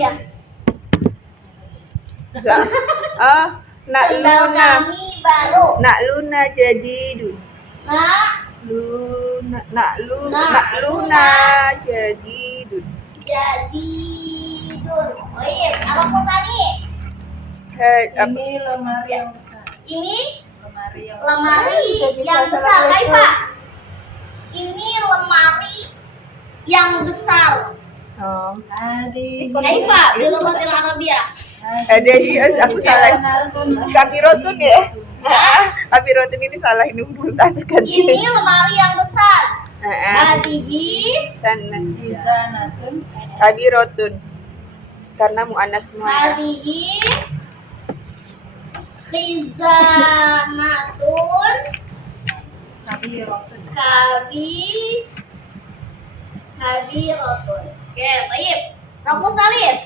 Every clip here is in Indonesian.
Arabia. Nak Sendal Luna. kami baru. Nak Luna jadidun. Nak Luna jadidun. jadidun. Oh iya, apa pun tadi? Ini lemari yang besar. Ini Lemari yang lemari Jadi yang salah besar, satu. Kaifa. Ini lemari yang besar. Oh. Kaifa di lughatil Arabia. Ada sih, aku salah. Kabirotun ya. Kabirotun ini salah ini kan. Ini lemari yang besar. Hadihi Sana. Izanatun. Kabirotun. Karena muannas semua. hadihi khizanatun Kabirotun. kabirotun. Oke, baik. Rambut salib.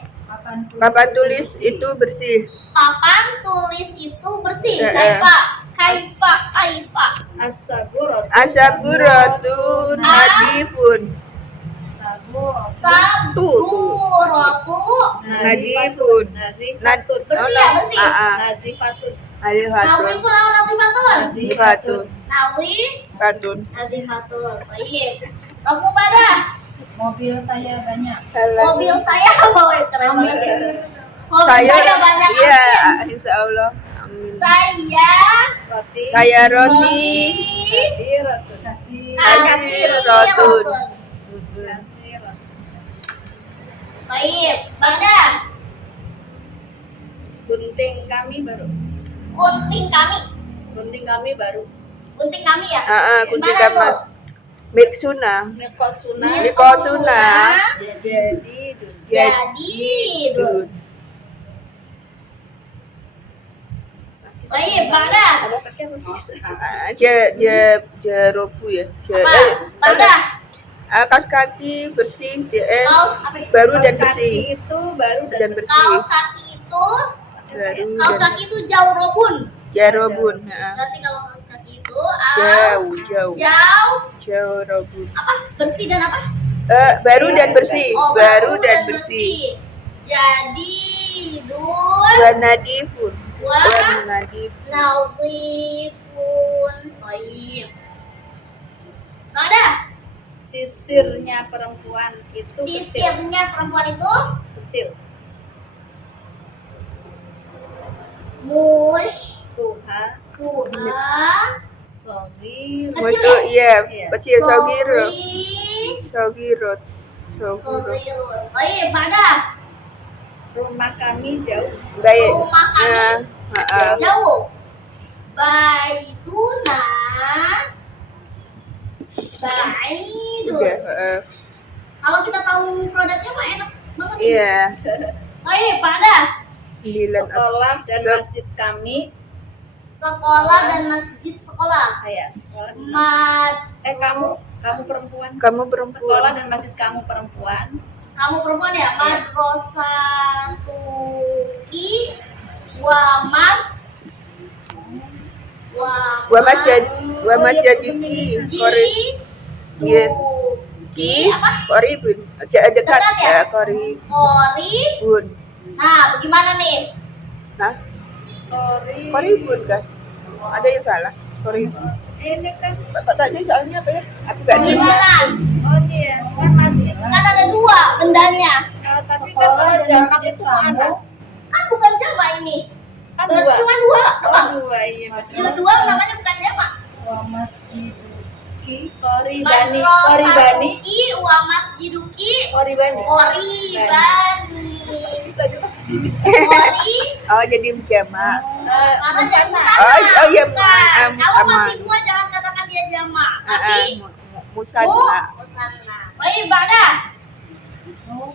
Papan tulis itu bersih. Papan tulis itu bersih. Eh. Kaifa. Asaburatun hadifun. Saburatu. Hadifun. Bersih ya, bersih. Hadifatun. Nazifatun. Hadifatun. Nazifatun. Fatun. Baik. Kamu pada Mobil saya banyak. mobil saya bawa keren banget ya. Mobil Saya saya banyak. iya, amin. insya Allah. Amin. Saya roti. Kasih. kasih Rotun. rotun. Baik, Bangda. Gunting kami baru. Gunting kami. Gunting kami baru. Gunting kami ya. Kunci Mana kamar. tuh? Miksuna. Nekosuna. Mikosuna. Jadi Jadi dun. Baik, Bangda. Jerobu ya. Apa? Bangda. Kaos kaki bersih, Kaos apa? baru dan Kaos kaki bersih itu baru dan bersih. Kaos kaki itu Baru dan itu jauh robun. jarobun. Berarti kalau kaos kaki itu Jauh robun. apa? Bersih dan apa? Baru dan bersih. Oh, Baru dan bersih. Jadi dun Wanadifun. wa Wanadifun. nadhifun. Baik. Ada sisirnya perempuan itu sisirnya perempuan itu kecil. tuha Sogir. Kecil Musuh ya? iya, kecil sogiro. sogirun. Sogirot. Baik, pada Rumah kami jauh. Baik. rumah kami jauh. Baituna baidun. Kalau kita tahu produknya mah enak banget. Iya. Baik, pada 9 Sekolah dan masjid kami. sekolah dan masjid sekolah. Ya, sekolah. Mad Kamu perempuan. Kamu Sekolah perempuan. dan masjid kamu perempuan. kamu perempuan ya? Madrasatuki wa masjidiki. Iya. Ki apa? koribun. Dekat Dekat ya? ya, koribun. Korib. Nah, bagaimana nih? Hah? Koribun kan? Ada yang salah? Koribun. Ini kan. Bapak tadi soalnya apa ya? Aku gak tahu. Gimana? Oh iya, kan masjid. Kan ada dua bendanya. Tapi kan Sekolah kalau dan jamak masjid itu kamu. panas. Kan bukan jamak ini. Kan dua. Cuma dua doang. Dua iya. Cuma dua namanya bukan jamak. Wa masjiduki. Koribani. Madrasatuki wa masjiduki Koribani. Koribani. Bisa juga ke sini. Kori Oh, jadi jamak. karena jadi Musana. Oh, iya, bukan. Kalau aman. masih dua jangan katakan dia jamak. Tapi Musana. musana. Baik, Bada. Oh,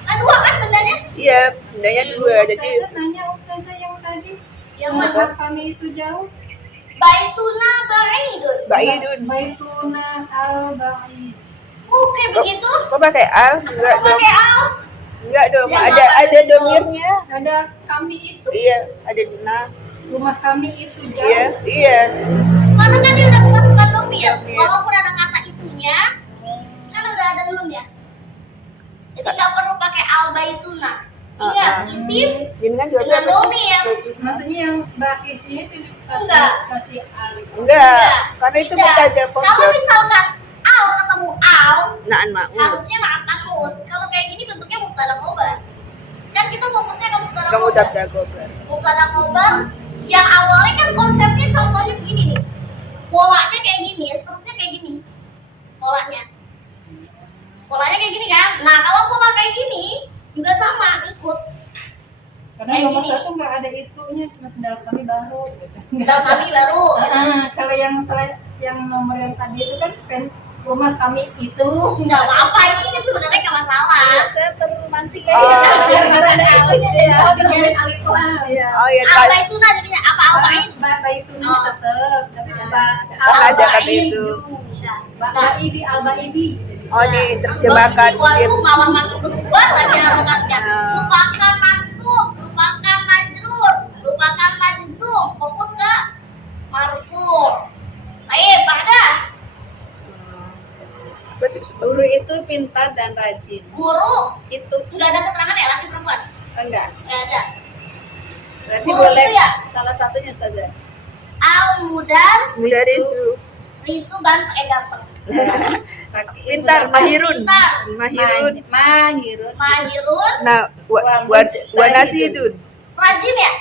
Kan dua kan bendanya? Iya, bendanya dua. Jadi Saya nanya Ustazah yang tadi. Yang Rumah mana? kami itu jauh. Baituna ba'idun. Baidun. Baituna al-ba'id. Kok kayak begitu? Kok pakai al? Enggak Kok dong. pakai al? Enggak dong. Ya, Ada nggak ada begitu. domirnya. Ada kami itu. Iya, ada nah. Rumah kami itu jauh. Iya, iya. Karena kan dia udah memasukkan domir. Domir. Walaupun ada kata itunya, kan udah ada belum ya? Jadi nggak perlu pakai al-baituna. Ingat, isim Jenengan jawabnya dengan apa? domir. Maksudnya yang baitnya itu Enggak. kasih alif. Enggak, karena itu Tidak. mubtada Kalau pojok. misalkan al ketemu al, Naan ma'un. harusnya ma'at makmud. Kalau kayak gini bentuknya mubtada khobar. Kan kita fokusnya ke mubtada Kamu khobar. daftar gober. Mubtada khobar yang awalnya kan konsepnya contohnya begini nih. Polanya kayak gini, seterusnya kayak gini. Polanya. Polanya kayak gini kan? Nah, kalau pola kayak gini juga sama, ikut. Karena Kayak nomor gini. satu nggak ada itunya, cuma sendal kami baru. Sendal kami baru. Kalau yang nomor yang tadi itu kan rumah kami itu. Enggak apa-apa, itu sih sebenarnya nggak masalah. Saya termancing Oh. karena ada alifnya ya. Jadi alif lah. Iya. Oh ya, alba itu nah jadinya apa albain? Baituna Oh. tetap, tapi ada kata itu. Baibi albaibi. Oh, diterjemahkan setiap. Waduh, malah makin berubah lagi harokatnya. Ah. Lupakan mansub, lupakan majrur, lupakan majzum. Fokus ke marfu. Baik, pada Guru itu pintar dan rajin. guru Itu nggak ada keterangan ya laki perempuan? enggak. Nggak ada. Berarti Guru boleh itu ya? salah satunya saja. Al-mudar Dari itu. risu ganteng. Pintar, mahirun. Pintar. Mahirun. Mahirun. Mahirun, Nah, wa nasidun. rajin ya?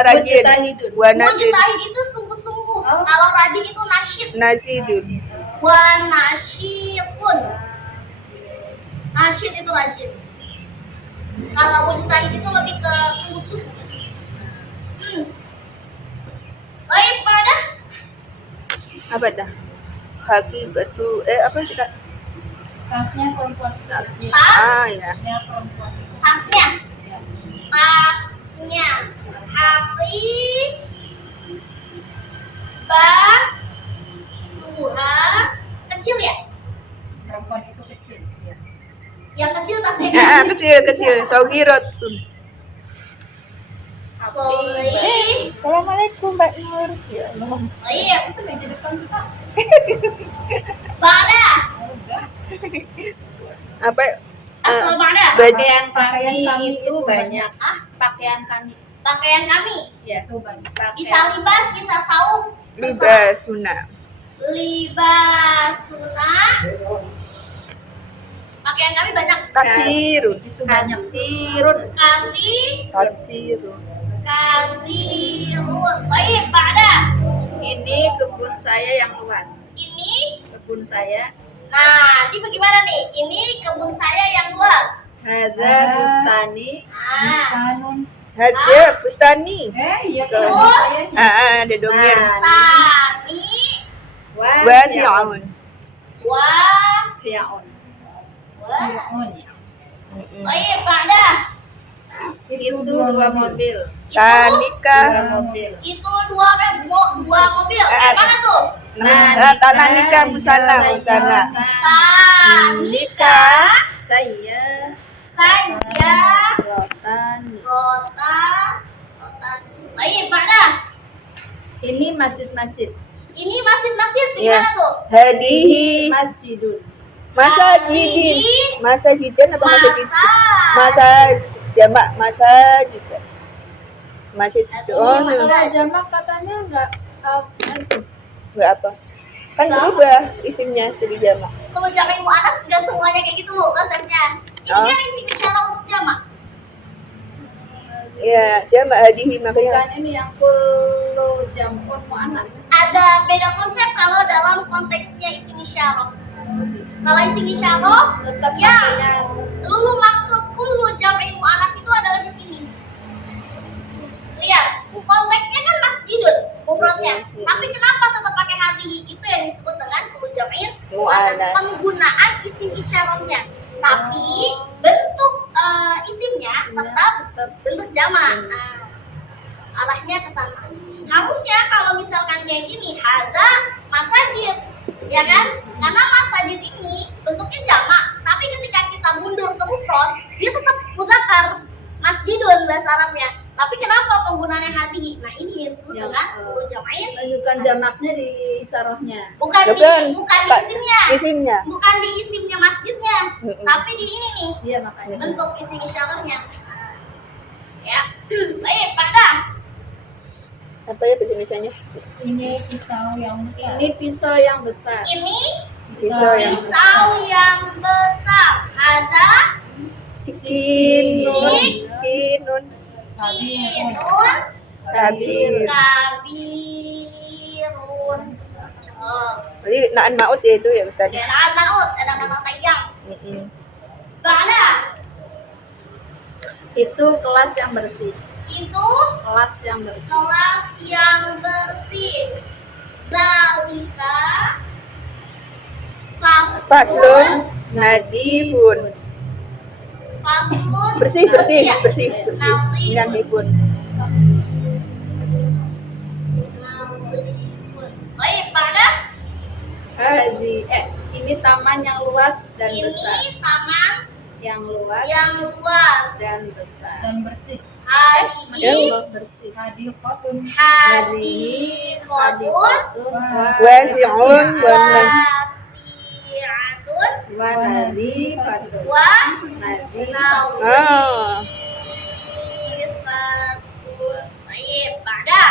Rajin. Mujtahidun. Wa nasid. Mujtahid itu sungguh-sungguh. Oh. Kalau rajin itu nasyid. Nasidun. Wa nasyidun. Nasyid itu rajin. Kalau mujtahid itu lebih ke sungguh-sungguh. Baik, pada Apa dah? Hakibatu apa kita? Tasnya perempuan. tas, Ya. Ya perempuan. tasnya, Ya. tasnya. Haki ba duha kecil ya? Perempuan itu kecil. Ya. Yang kecil tasnya kan? Kecil. Sagiratun. Soleh. Assalamualaikum Mbak Nur. Ya Allah. Oh iya, Itu meja depan kita. Bada. Apa? Asal bada. Pakaian Pakaian kami kami itu itu banyak. Hah? Pakaian kami. Pakaian kami. Ya. Itu banyak. Bisa libas kita tahu. Libasuna. Libasuna. Pakaian kami banyak. Kasirun. Itu banyak. Kasirun. Kasirun. Kadirun. Baik, pada. Ini kebun saya yang luas. Ini. Kebun saya. Nah, ini bagaimana nih? Ini kebun saya yang luas. Hadza bustani. Nah, Kanun. Hadir Bustani. Iya Terus? kan. Ada domir. tani Wasi'un. was Siaun. was. Baik, pada. Itu dua mobil. Tanika. Dua mobil. Itu dua mobil. Kayak mana tuh? Tanika musala. Tanika. Saya Saya rotan. rotan. Baik, pada. Ini masjid-masjid. Ini masjid-masjid Iya. gimana tuh? Hadihi. Masjidun. Masajidin. Masajidin apa masajid? Masa. Masajid. Masjid itu. Oh, Masa. Kalau jamak katanya enggak itu. enggak apa? Kan berubah isimnya jadi jamak. Kalau jamak muannas nggak semuanya kayak gitu loh konsepnya. Ini Oh. kan isi bicara untuk jamak. Ya, jamak hadihi makanya. Bukan ini yang kullu jampun mu'annas. Ada beda konsep kalau dalam konteksnya isim isyarah. Kalau isim isyarah, Tetap ya, makanya lulu maksud kullu jam'i muannas itu adalah di sini. Lihat, konteksnya kan masjidun mufradnya. Tapi kenapa tetap pakai hadihi? Itu yang disebut dengan kullu jam'i muannas. Muannas. Penggunaan isim isyarahnya. Tapi bentuk isimnya tetap bentuk jamak. Nah, arahnya ke sana. Harusnya kalau misalkan kayak gini, hada masajid, ya kan? Karena masajid ini bentuknya jamak, tapi ketika kita mundur ke mufrad, dia tetap mudzakkar, masjidun bahasa Arabnya. Tapi kenapa penggunaannya hadihi? Nah ini yang disebut Ya, dengan huruf jamain. Menunjukkan jamaknya di isarohnya. Bukan di isimnya. Isimnya. Bukan di isimnya masjidnya, tapi di ini nih Iya makanya. bentuk isim isyarahnya. Ya, baik, pada Apa ya bahasa Indonesianya? Ini pisau yang besar. Ini pisau yang besar. ini Pisau yang pisau yang besar. Ada sikin, Sik. kinun, kinun, kabir. kabirun. Oh, Jadi naan maut ya itu ya Ustaz. kenaan manut, ada kata tayang. Mm-mm. Ba'da Itu kelas yang bersih. itu Kelas yang bersih. kelas yang bersih. Dalika Faslun nadifun. Faslun Bersih, bersih, ya? bersih, bersih. Nadifun. Nadifun. Nadifun. Baik, pada Ini taman yang luas dan besar. ini taman Yang luas yang luas. dan besar. Dan bersih. Hadihi Yang bersih. Hadiqatun. hadiqatun Wasi'un wa wasi'atun Wa nadifatun. wa Ah. nadifatun. Baik, pada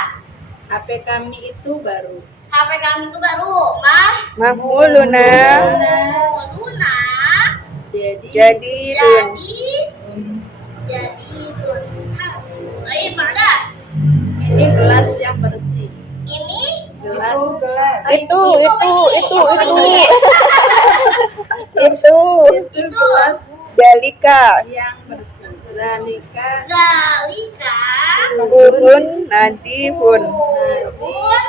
HP kami itu baru. HP kami itu baru Mahmuluna Luna Jadi jadidun. jadi baik, pada ini gelas yang bersih. ini Gelas. Itu. Itu gelas Dalika. yang bersih. Zalika zalika Kubun nadifun. kubun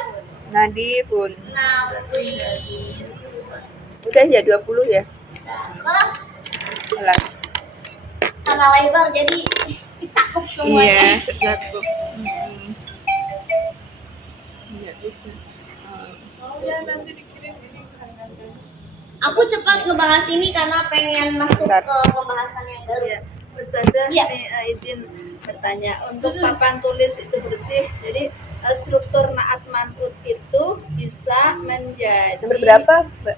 Nadifun. nadif. Udah ya 20 ya. Kelas Alah. karena lebar jadi cakup semuanya. tercakup. Iya bisa. Aku cepat ngebahas ini karena pengen masuk Bentar. ke pembahasan yang baru. ya. Ustazah Iya. izin bertanya, untuk papan tulis itu bersih, jadi struktur naat man'ut itu bisa menjadi Nomor berapa, Mbak?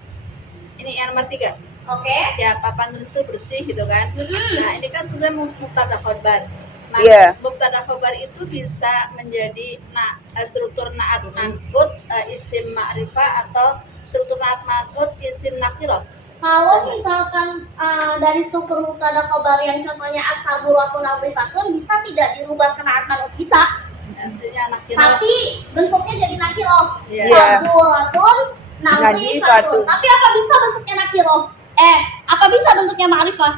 ini yang nomor 3 Oke. ya, papan tulis itu bersih gitu kan. Nah ini kan sebenarnya mubtada khobar. Nah Iya. mubtada khobar itu bisa menjadi struktur naat man'ut isim ma'rifah atau struktur naat man'ut isim nakirah. Kalau misalkan dari struktur mubtada khobar yang contohnya as-saburatun nadhifatun bisa tidak dirubah ke naat man'ut, bisa. Artinya nakirah. Tapi bentuknya jadi nakiroh. Iya. Saburatun nadhifatun. Nadhifatun. Tapi apa bisa bentuknya nakiroh? Apa bisa bentuknya ma'rifah?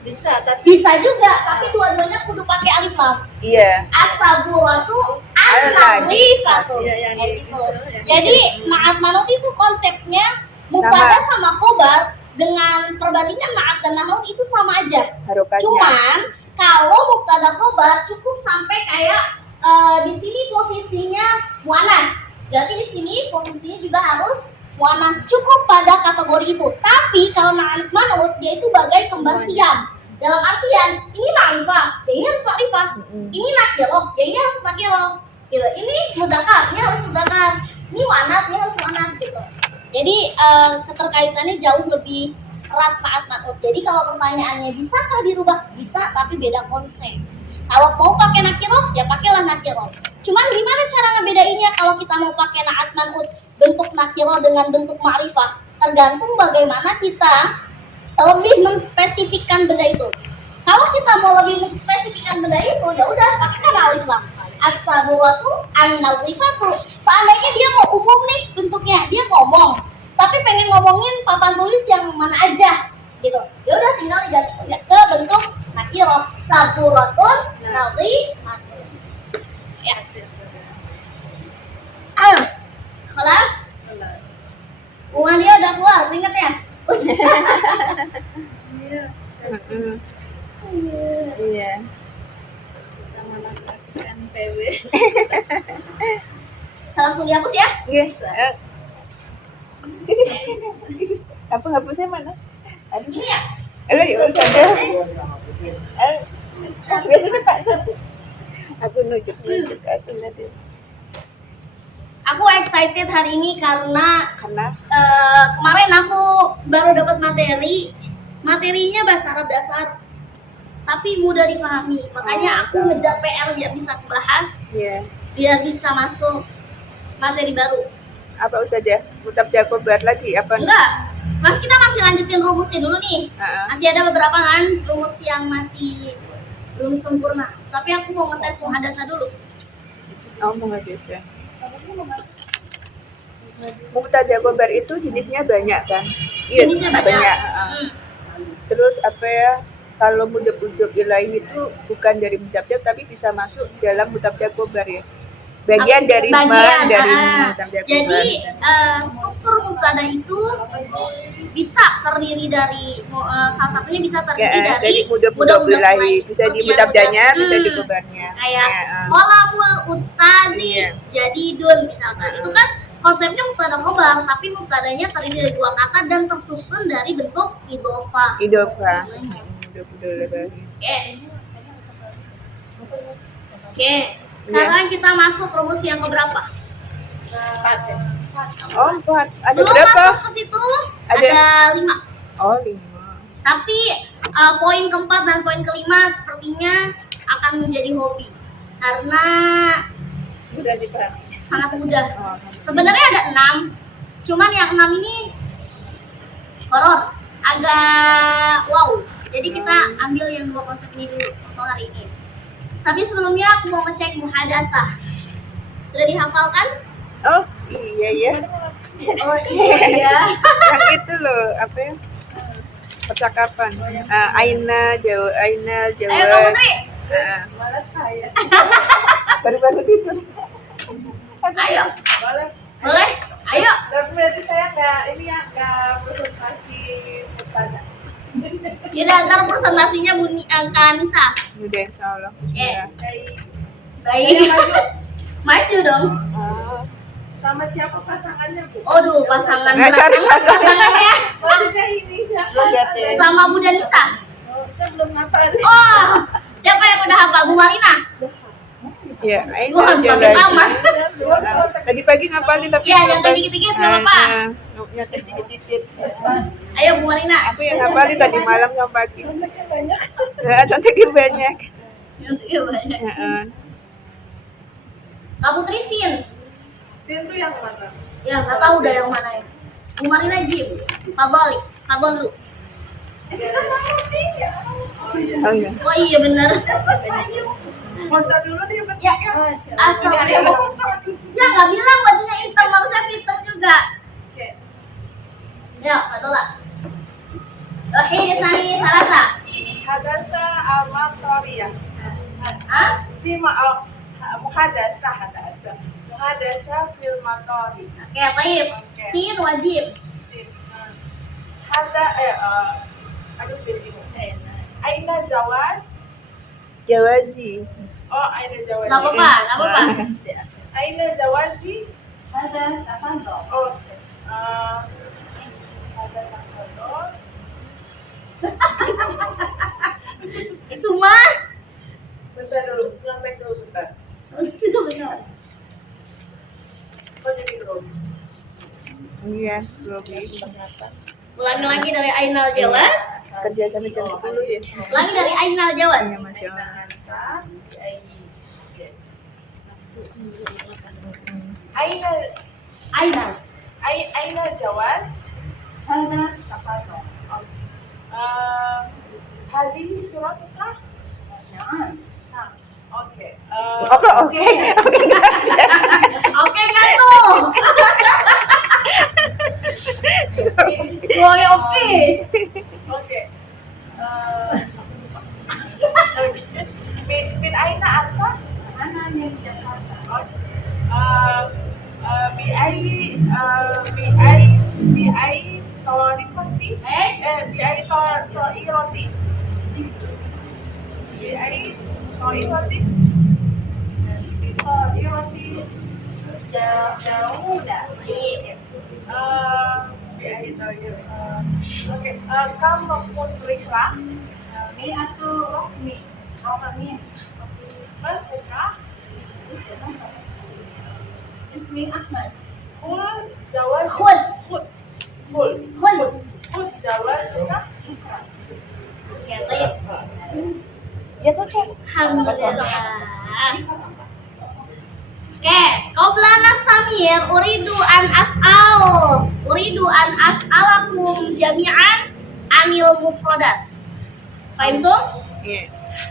Bisa, tapi Bisa juga, tapi dua-duanya kudu pakai alif lam. Iya. As-saburatu an-nadhifatu. Iya, yang Kayak gitu, gitu. yang Jadi naat manut itu konsepnya mubtada sama khobar dengan perbandingan naat dan manut itu sama aja. Harokatnya. Cuman kalau mubtada khobar cukup sampai kayak di sini posisinya muannas. Berarti di sini posisinya juga harus muannas, cukup pada kategori itu. Tapi kalau naat manut dia itu bagai kembar siam. Dalam artian ini ma'rifah, ya ini harus ma'rifah. Ini nakiroh, ya ini harus nakiroh. Gitu. Ini mudakar, ini harus mudakar. Ini wanat, ini harus wanat gitu. Jadi keterkaitannya jauh lebih erat naat manut. Jadi kalau pertanyaannya bisakah dirubah? Bisa, tapi beda konsep. Kalau mau pakai nakiroh, ya pakailah nakiroh. Cuman gimana cara ngebedainnya kalau kita mau pakai naat manut bentuk nakiroh dengan bentuk ma'rifah? Tergantung bagaimana kita lebih menspesifikkan benda itu. Kalau kita mau lebih menspesifikkan benda itu, ya udah pakai alif lam. As-saburatu an-nadhifatu. Seandainya dia mau umum nih bentuknya, dia ngomong, tapi pengen ngomongin papan tulis yang mana aja, gitu. Ya udah tinggal diganti ke bentuk nakirah. Saburatun nadhifatun. Ya. Kelas. Uang dia udah keluar, ingat ya? Iya. Iya. Sama kasih ke NPW. Langsung dihapus ya? Yes. Hapusnya mana? Aduh. Ini ya? Aduh, ya saja. Biasanya Pak. Aku nunjuk aslinya dia. Aku excited hari ini karena Karena kemarin aku baru dapat materinya bahasa Arab dasar, tapi mudah dipahami. Makanya aku ngejar PR biar bisa bahas, ya biar bisa masuk materi baru. apa Ustazah? Mutab Jakobar lagi apa? Enggak, Mas, kita masih lanjutin rumusnya dulu nih. Heeh. Masih ada beberapa kan rumus yang masih belum sempurna. Tapi aku mau ngetes muhadatsah dulu. Oh, mau ngetes ya. Mutab Jakobar itu jenisnya banyak kan? Iya, Jenisnya banyak. heeh. Hmm. Terus apa ya? Kalau mudab ilahi itu bukan dari mutabjab tapi bisa masuk dalam mutabjab kobar ya. Bagian dari mutabjab kobar. Jadi struktur mubtada itu bisa terdiri dari salah satunya bisa terdiri Ya, dari dari mudab ilahi, bisa di Seperti yang mutabdanya, udah- bisa di kobarnya. kayak Ya, kolamul ustadi Iya. jadi dun misalkan. Itu kan konsepnya mubtada khobar, tapi mubtadanya terdiri dari dua kata dan tersusun dari bentuk idhofah. Idhofah. Mudah ilahi. Oke, sekarang kita masuk rumus yang keberapa? Oh, 4. Ada Belum berapa? masuk ke situ, Ada- ada 5. Oh, 5. Tapi poin keempat dan poin kelima sepertinya akan menjadi hobi karena Mudah dipahami. sangat mudah. Oh, Sebenarnya ada 6, cuman yang 6 ini horor, agak wow. Jadi kita ambil yang 2 konsep ini dulu untuk hari ini. Tapi sebelumnya aku mau ngecek muhadatsah. Sudah dihafalkan? oh, iya ya. Oh iya. Yang itu loh, apa ya? Percakapan. Aina Ayo Kak Jawa. Putri. Malas saya. Baru-baru tidur. Ayo. Boleh. Boleh? Ayo. Tapi berarti saya nggak presentasi pertanyaan. Yaudah, ntar presentasinya bunyi angka Nisa. Udah, insyaallah. Oke. Bismillah. Baik. Maju dong. Oh. Sama siapa pasangannya, Bu? Aduh, pasangan Nah, berat cari banget pasangannya. Maksudnya ini Lihat ya. Sama Bunda Nisa. saya belum hafal. Oh, siapa yang udah hafal? Bu Marina? Ya, Aina Wah, Jawa. makin aman. Tadi pagi ngapalin tapi Iya, jangan dikit-dikit, nggak apa-apa. Nyatet dikit-dikit. Ayo Bu Marina. Aku yang ngapalin tadi malam sama pagi. Banyak. Nah, contohnya banyak. Iya, banyak. Heeh. Kak Putri Sin. Sin tuh yang mana? Ya, nggak tahu udah yang mana ya. Bu Marina Jim. Fadoli. Fadolu. Kita sama sih ya. Oh iya. Oh iya. Oh iya benar. Foto dulu nih bentuknya. Ya, astagfirullah. Ya nggak bilang bajunya hitam, harusnya hitam juga. Oke. Ya, Fadola. Wahid Nani Salasa. Hadasa al-Matariyah. Hah? Fima muhadasa hadasa. Muhadasa fil matari. Oke, baik. Sin wajib. Sin. Hada aduh jadi Aina Zawaz. Jawazi. Oh, Aina Zawazi. Nggak apa-apa, nggak apa-apa. Aina Zawazi. Ada apa dong? Oh, ada tanggal. Itu Mas. Bentar dulu, sampai dulu bentar. Itu benar. Kok jadi belum? Iya, Robi. Ulangi lagi dari Ainal Jawas. Kerja sampai jam 10 ya. Ulangi dari Ainal Jawas. Iya, Masya Allah. Aina Ainal. Aina Jawaz. Ada apa dong? Hadihi suratukah? Jangan. Nah, oke. Apa? Oke. Oke kan tuh? Woi oke. Oke. Min Aina apa? Mana yang di Jakarta? BI Torikoti. BI Toiroti. BI Toiroti. Toiroti. Jauh dah. Baik. BI Toiroti. Oke. Kamu pun rihlah. Mi atau Rohmi? Rohmi. Mas Eka. Ismi Ahmad. Khul zawaj. Khul. Khul. Khul. Khul zawaj Eka. Oke, baik. Ya tuh Kak. Alhamdulillah. Oke, qabla nastamir uridu an as'alakum jami'an anil mufradat. Paham tuh? Iya.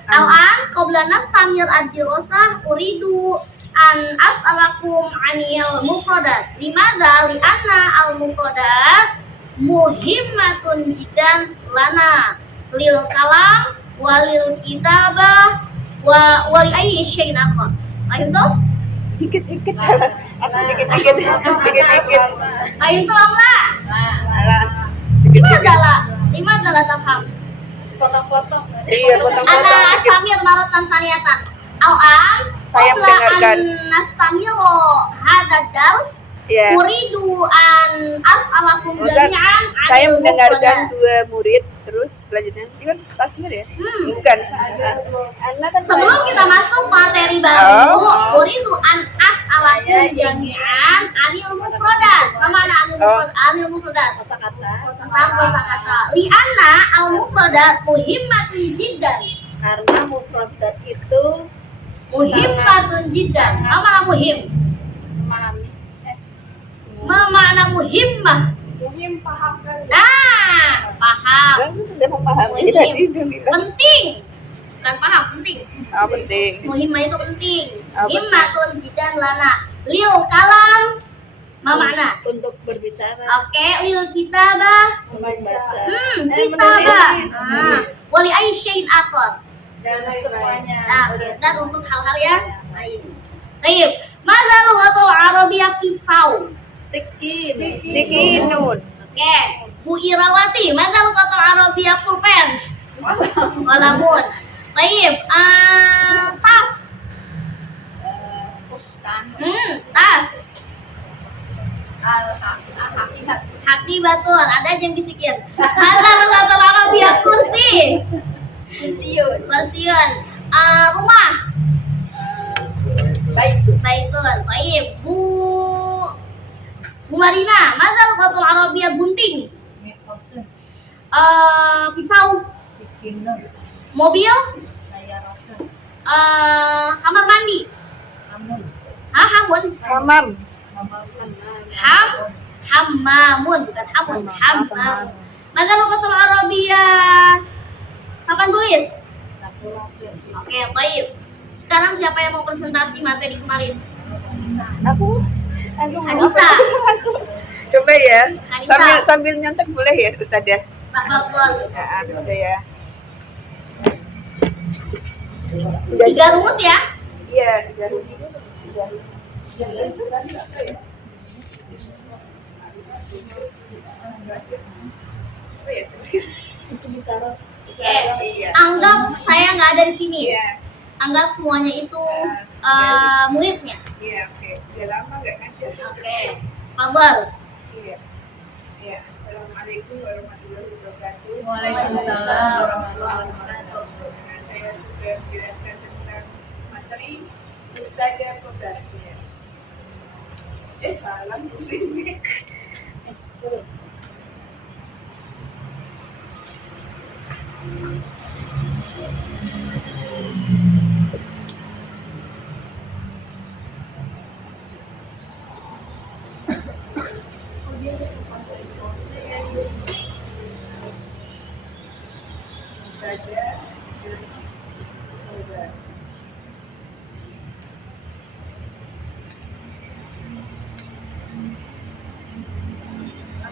Al-an qabla nastamir ad-dirasah uridu an as'alakum anil mufradat. Limadha? Li'anna al-mufradat muhimmatun jiddan lana lil kalam walil kitabah wa li ayyi syai'in akhar. Paham tuh? Dikit-dikit. Aku dikit-dikit. Dikit-dikit. Paham tuh Allah? Alah. Lima adalah tafham. Sepotong-potong. Iya, potong-potong. Ana astamir maratan taniyatan. Al-an Saya qabla mendengarkan. an nastamiru hadad dars Iya. uridu an as'alakum Bukan, jami'an saya anil mendengarkan mufradat. 2 murid, terus selanjutnya ini kan tasmir ya? Bukan. Anak kan Sebelum kita masuk materi baru, Oh. uridu an as'alakum jami'an anil mufradat. Kemana anil mufradat? Anil mufradat. Kosakata. Tentang kosakata. Li'anna al-mufradat muhimmatun jiddan. Karena mufradat itu Muhimmatun jiddan. Apa makna muhim? memahami. Ma makna muhimmah. Muhim paham kan? Nah, paham. Kan sudah memahami Muhim. tadi dia bilang. Penting. Bukan paham, penting. Ah, penting. Muhimmah itu penting. Ah, penting. Muhimmatun jiddan lana. Lil kalam. Ma makna? Untuk berbicara, Oke, lil kitabah. membaca, Kitabah. menulis, Wali ayyi syai'in akhar. dan semuanya. Nah, dan untuk hal-hal yang lain. Baik. Mada lughatul arabiyyah pisau. Sikin. Sikinun. Oke, Bu Irawati, mada lughatul arabiyyah pulpen. Walamun. Baik, tas. Tas. Haki betul, ada aja yang bisikin. Mada lughatul arabiyyah kursi. Pensiun. Pensiun. Rumah. Baik. Baitun. Baik, Bu Marina, mada lughatul arabiyyah gunting. Pisau. Mobil. Kamar mandi. Hamun. Hamam. Hammamun, bukan hamun. Hammam. Mada lughatul arabiyyah papan tulis. Oke, baik. Sekarang siapa yang mau presentasi materi kemarin? Aku. Anissa. Coba ya. Anissa. Sambil nyontek boleh ya, Ustaz ya? Tafadhol. Nah, udah ya. 3 rumus ya. Iya, 3 rumus. Oke. Anggap saya nggak ada di sini. Iya. Anggap semuanya itu muridnya. Iya, oke. Udah lama nggak ngajar. Oke. Fadhol. Iya. Iya. Assalamualaikum warahmatullahi wabarakatuh. Waalaikumsalam warahmatullahi wabarakatuh. Saya sudah menjelaskan tentang materi Mubtada Khobar. Salam muslim.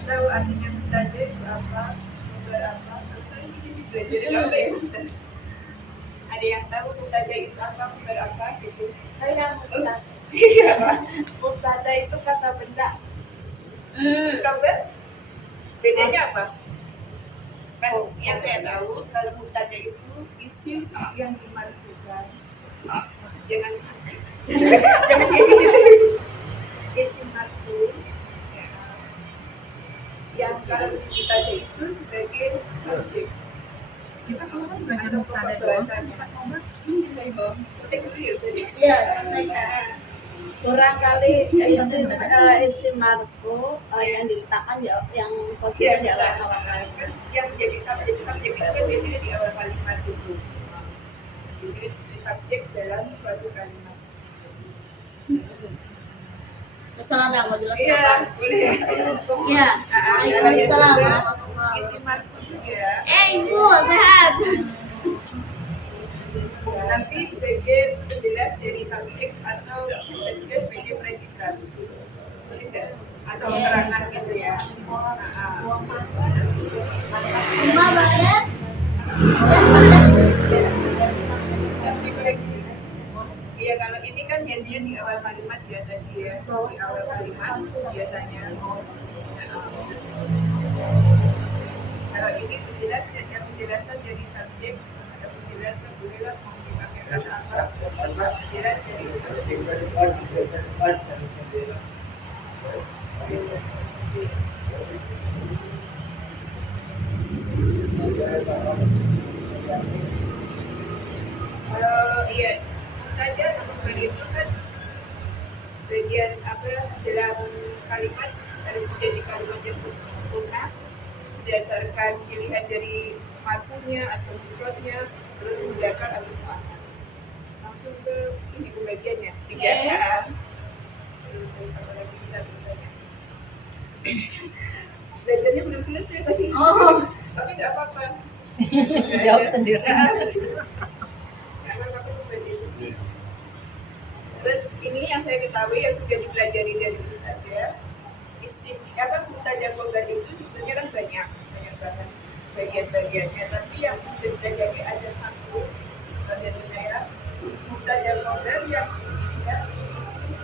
Tahu artinya mubtada itu apa? Khobar apa? Saya di situ aja jadi apa ya Ustaz? Ada yang tahu mubtada itu apa? Khobar apa gitu? Saya Ustaz. Iya. Mubtada itu kata benda. Terus khobar bedanya apa? Kan yang saya tahu kalau mubtada itu isim yang dimarfukan. Jangan jangan isim marfu yang kalau kita itu sebagai subjek Kita kemarin belajar mubtada doang. Ketik dulu ya tadi. Iya, kurang kali isim marfu yang diletakkan yang posisi di awal kalimat. Yang jadi subjek itu kan biasanya di awal kalimat dulu. Jadi subjek dalam suatu kalimat. Terserah mau jelaskan Iya, apa? boleh. Iya. Waalaikumsalam Isi warahmatullahi marfu juga. Ibu sehat. Nanti sebagai penjelas dari subjek atau juga sebagai predikat. Boleh nggak? Atau keterangan gitu ya. Rumah badan. Tapi koreksi. Iya, kalau ini kan biasanya di awal kalimat ya tadi ya. Di awal kalimat biasanya. Kalau ini penjelasan dari subjek atau penjelasan bolehlah mau dipakai kata apa? Penjelas dari subjek. Iya, saja nomor itu kan bagian apa dalam kalimat harus menjadi kalimat yang sempurna berdasarkan pilihan dari marfunya atau mufradnya terus menggunakan alif muannas. Langsung ke ini pembagiannya tiga kan. Terus apa lagi kita bertanya? Belajarnya belum selesai tadi. Oh. Tapi nggak apa-apa. Jawab sendiri. Terus ini yang saya ketahui yang sudah dipelajari dari Ustazah, isim apa mubtada khobar itu sebenarnya kan banyak banget bagian-bagiannya, tapi yang sudah dipelajari ada satu bagian saya mubtada khobar yang isinya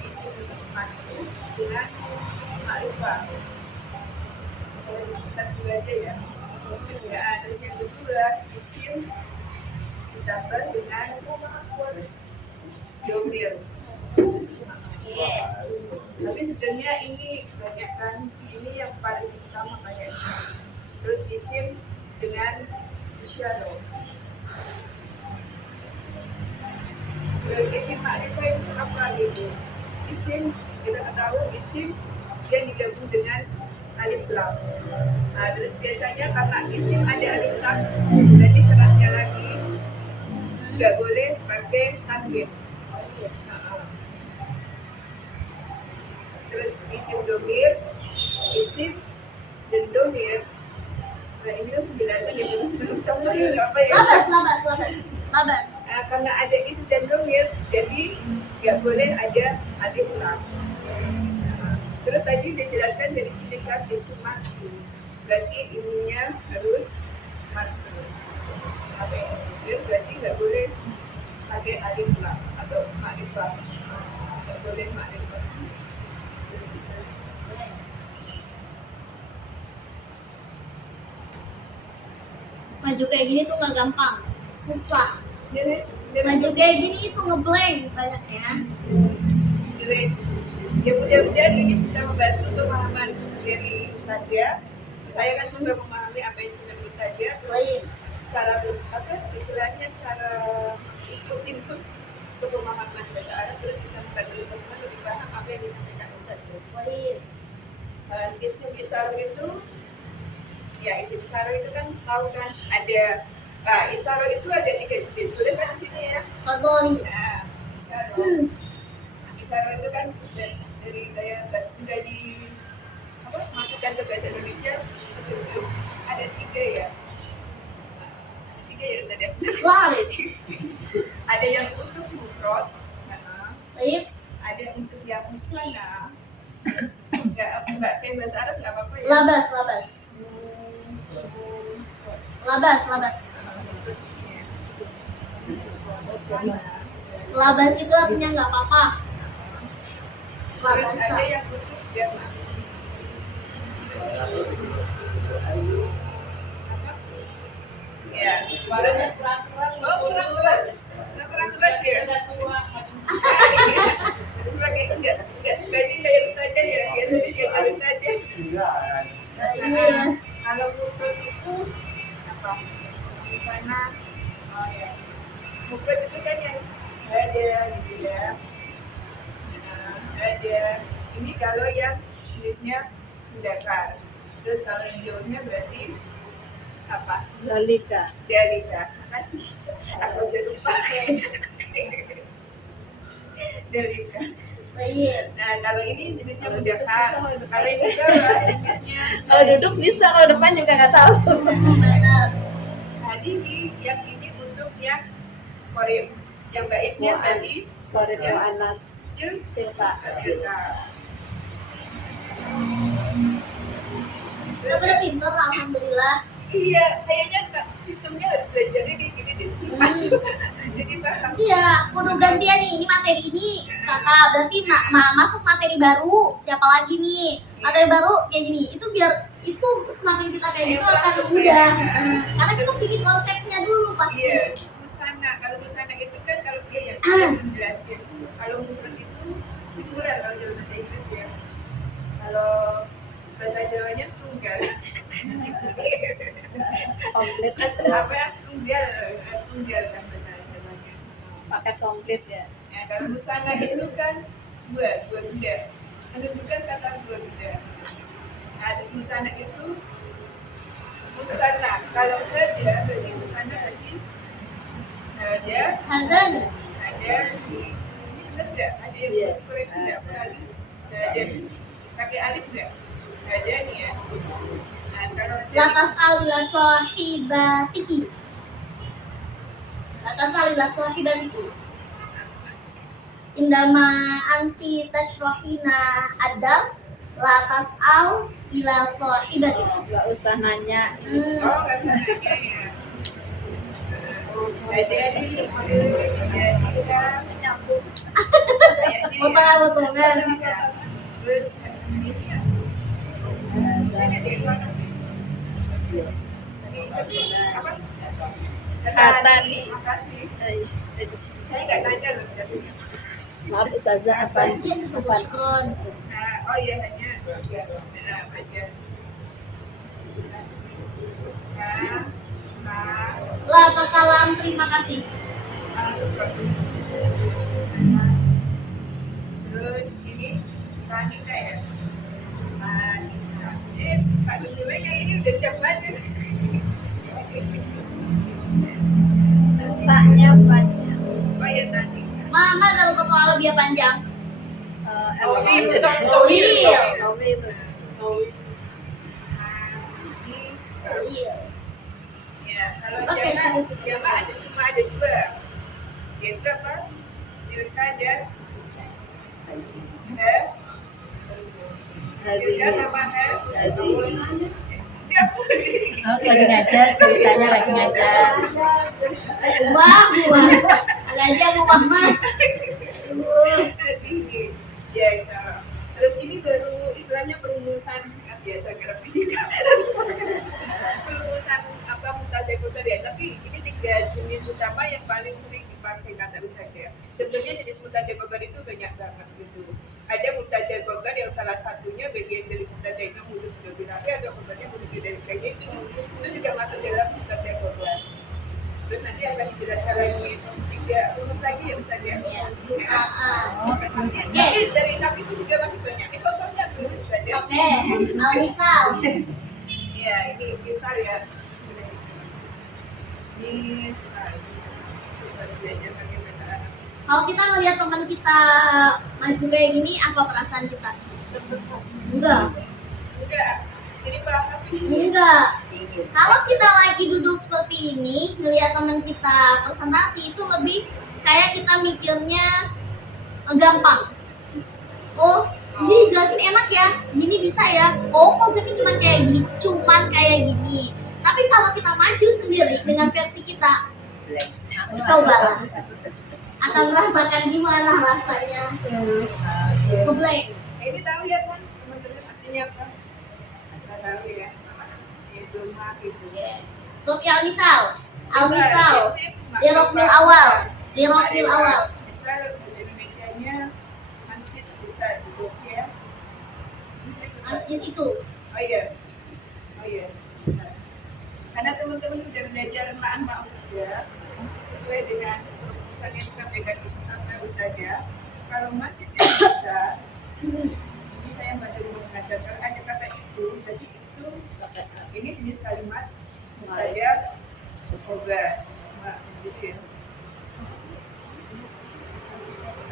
isim marfu dengan ma'rifah. Satu aja ya. Enggak, terus yang kedua isim ditambah dengan domir. Tapi sebenarnya ini banyak kan, ini yang paling utama kayaknya. Terus isim dengan isyarah. Terus isim ma'rifah itu apa gitu? Isim kita ketahui isim yang digabung dengan alif lam. Nah, terus biasanya karena isim ada alif lam, berarti syaratnya lagi nggak boleh pakai tanwin. Terus isim domir, isim dan domir. Nah ini kan penjelasan yang belum contohnya apa ya? Labas. Karena ada isim dan domir, jadi nggak boleh ada alif lam. Terus tadi dijelaskan dari sini kan isim marfu, berarti ininya harus marfu. Apa ya? Berarti nggak boleh pakai alif lam atau ma'rifah. Nggak boleh ma'rifah. Maju kayak gini tuh nggak gampang, susah. Maju kayak gini itu ngeblank banyaknya. Ya mudah-mudahan ini bisa membantu pemahaman dari Ustazah. Saya kan juga memahami apa yang sudah Ustazah. Baik. Cara apa istilahnya cara input untuk pemahaman bahasa Arab terus bisa membantu teman lebih paham apa yang disampaikan Ustazah. Baik. Isim isyarat itu ya isim isyarat itu kan tahu kan ada isyarat itu ada 3 jenis. Boleh kan di sini ya? Fadholi. Nah, isyarat. Isyarat itu kan dari gaya bahasa sudah di apa masukkan ke bahasa Indonesia itu ada 3 ya. Ya Ustaz ya. Laris. Ada yang untuk mufrad, Baik. ada untuk yang musana. Enggak kayak bahasa Arab enggak apa-apa ya. Labas. Labas itu artinya nggak apa-apa. Terus Labasa. ada yang untuk jamak. Ya, kurang keras ya. Enggak sebaiknya kayak saja ya, biasanya dia harus saja. Iya. Kalau mufrad itu apa? sana. Oh ya. Mufrad itu kan yang ada gitu ya. Nah, ada. Ini kalau yang jenisnya mudzakkar. Terus kalau yang jauhnya berarti apa? Dalika. Dalika. Makasih. Aku udah lupa. Dalika. Baik. Nah, kalau ini jenisnya mudzakkar. Kalau ini juga jenisnya Kalau duduk bisa, kalau depan juga nggak tahu. Benar. Nah, ini yang ini untuk yang korib. Yang baiknya Wa'an. tadi Korib Ya. Anas. Tilka. Tilka. Kita pada pintar, alhamdulillah. Iya, kayaknya sistemnya harus belajarnya kayak gini deh. Jadi paham. Iya, kudu gantian nih. Ini materi ini kakak berarti masuk materi baru. Siapa lagi nih? Materi baru kayak gini. Itu biar itu semakin kita kayak gitu akan mudah. Karena kita bikin konsepnya dulu pasti. Iya, busana. Kalau busana itu kan kalau dia yang menjelasin. Kalau mufrad itu singular kalau dalam bahasa Inggris ya. Kalau bahasa Jawanya tunggal. Komplit. Apa ya? Tunggal kan bahasa Jawanya. Pakai komplit ya. Ya, kalau busana itu kan dua benda. Menunjukkan kata dua benda. Nah, busana itu busana. Kalau saja berarti busana lagi ada di ini benar nggak? Ada yang Iya. dikoreksi nggak? Kali ada pakai alif nggak? Ada nih ya. Nah, kalau Latas alila sohibatiki. Latas alila sohibatiki. Indama anti tashrohina adas latas al ila sohibatiki. Nggak usah nanya. oh nggak sananya ya. Ada nih, jadi kita nyambung. Potong-potongan. Terus ini ya. Ini dia mana sih? Apa? Kata nih. Makasih. Eh, Saya nggak nanya loh jadinya. Maaf Ustazah, apa? Ya, syukron. Nah, oh iya hanya aja. La takalam, terima kasih. Terus ini Tanika ya. Tanika. Pak Nusule ini udah siap banget. Taknya banyak. Oh ya Tanika. Mama dalam kata Arabia panjang. Tawil. Tawil. Iya. Ya, kalau Oke, jama ada cuma ada dua. Yaitu apa? Tilka dan Tilka sama Lagi ngajar, ceritanya lagi ngajar. Wah, aja mau mama. Ya, terus ini baru istilahnya perumusan biasa kerap di sini. Perumusan apa mutadzakur ya, tapi ini tiga jenis utama yang paling sering dipakai kata saja. Sebenarnya jenis mutadzakur itu banyak banget gitu. Ada mutadzakur yang salah satunya bagian dari mutadzakur mulut binafi atau kemudian mulut dari kayak itu juga masuk dalam mutadzakur. Terus nanti akan dijelaskan lagi tiga rumus lagi yang saja. Jadi dari tapi itu juga masih banyak. Ini contohnya dulu saja. Oke, Al-Misal. Iya, ini misal ya. Misal. Coba belajar pakai bahasa Arab. Kalau kita melihat teman kita maju kayak gini, apa perasaan kita? Enggak. Enggak. Jadi paham. Enggak. Kalau kita lagi duduk seperti ini, melihat teman kita presentasi itu lebih kayak kita mikirnya gampang. Oh, ini jelasin enak ya, gini bisa ya. Oh, konsepnya cuman kayak gini. Tapi kalau kita maju sendiri dengan versi kita, cobalah, akan merasakan gimana rasanya. Ngeblank. Ini tahu ya kan teman-teman artinya apa? Nggak tahu ya. Itu mah gitu. Untuk yang Al-Misal, Liroknil awal. Misal bahasa Indonesianya masjid besar gitu ya. Masjid itu. Oh iya. Karena teman-teman sudah belajar ma'an ma'un kalau masih tidak bisa, ini saya baca di mengajar kalau ada kata itu, jadi itu ini jenis kalimat saya obat, gitu ya.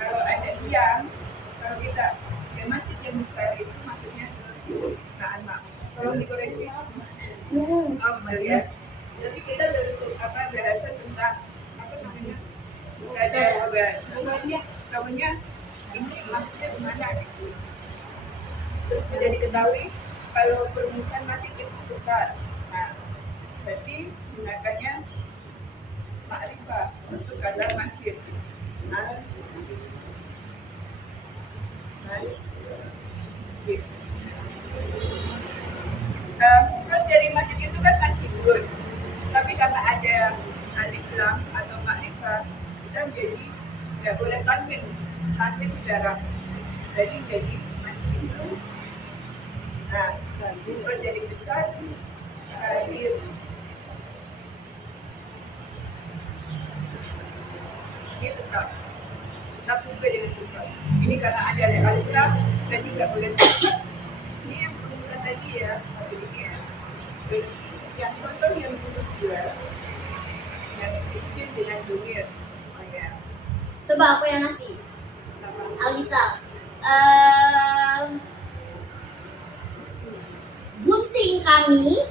Kalau ada yang, kalau kita masih yang besar itu maksudnya anak. Kalau dikoreksi, ya. Jadi kita belajar tentang apa namanya? Ada obat. Namanya ini maksudnya gimana gitu. Terus sudah diketahui kalau perumusan masih cukup besar. Nah, jadi gunakannya makrifah untuk kata masjid. Kan dari masjid itu kan masjidun, tapi karena ada alif lam atau makrifah, kita jadi nggak boleh tanwin dilarang. Jadi masjidun. Nah, kalau jadi besar, hadir. Ini tetap juga dengan tetap. Ini karena ada alif lam, jadi nggak boleh. Ini yang perumusan tadi ya, satu ini ya. Yang contoh yang kedua, yang isim dengan domir. Oh ya. Coba aku yang ngasih. Alisa. Gunting kami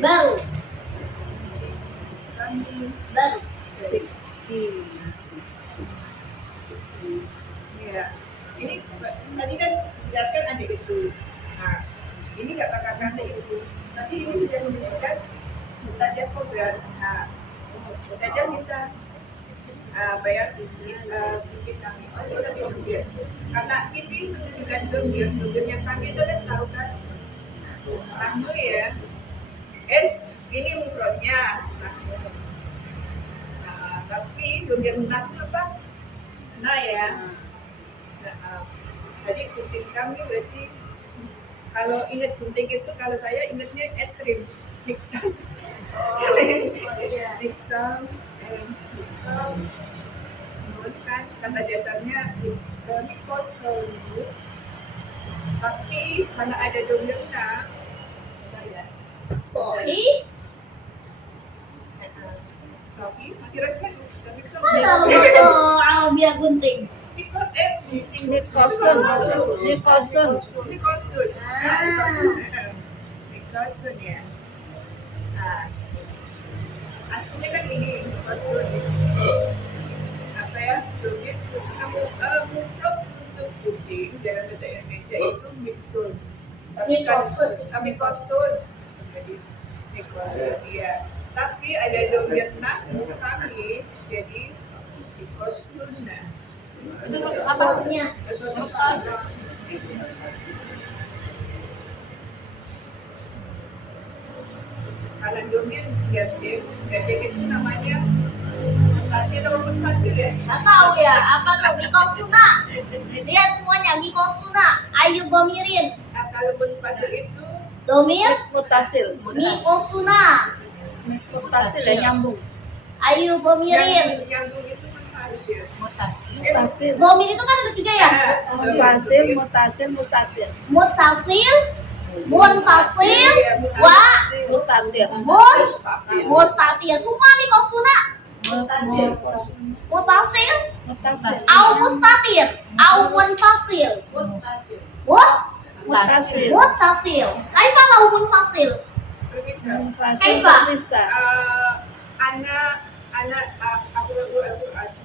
baru. Ya. Ini tadi kan jelaskan ada itu. Nah, ini nggak pakai kata itu. Tapi ini sudah menunjukkan mustajab khobar. Nah, mustajab kita bayar mungkin kami. Karena ini menunjukkan domir yang kami itu kan tahu kan. Nahnu ya. Ini mufradnya. Tapi domir nahnu apa? Nah ya. Jadi gunting kami berarti kalau ingat gunting itu kalau saya ingatnya es krim Nixon. Nixon kan kata dasarnya mikosol, tapi mana ada domirna Sohi. masih rakyat Mana lo Arabia gunting? Nikosun. Nikosun ya. Nah, aslinya kan ini Nikosun. Apa ya? Domir mufrad untuk gunting dalam bahasa Indonesia itu miksun. Mikosun. Jadi Nikosun. Iya. Tapi ada domir nahnu kami jadi Nikosunna. Itu maksudnya. Kalau domir dia itu namanya tadi atau munfasil ya? Nggak tahu ya, apa tuh Mikosuna? Lihat semuanya Mikosuna. Ayo domirin. Nah, kalau munfasil itu Domir Mutasil. Mikosuna. Mutasil ya nyambung. Ayo domirin. nyambung itu munfasil. Mutasil. Domir itu kan ada 3 ya? Mutasil, mutasil, mustatir. Mutasil, munfasil, wa Mustatir. mustatir. Kuma Mikosuna. Mutasil, au mustatir, au munfasil. Mutasil. Mutasil. Kaifa lau munfasil? Kaifa? Bisa.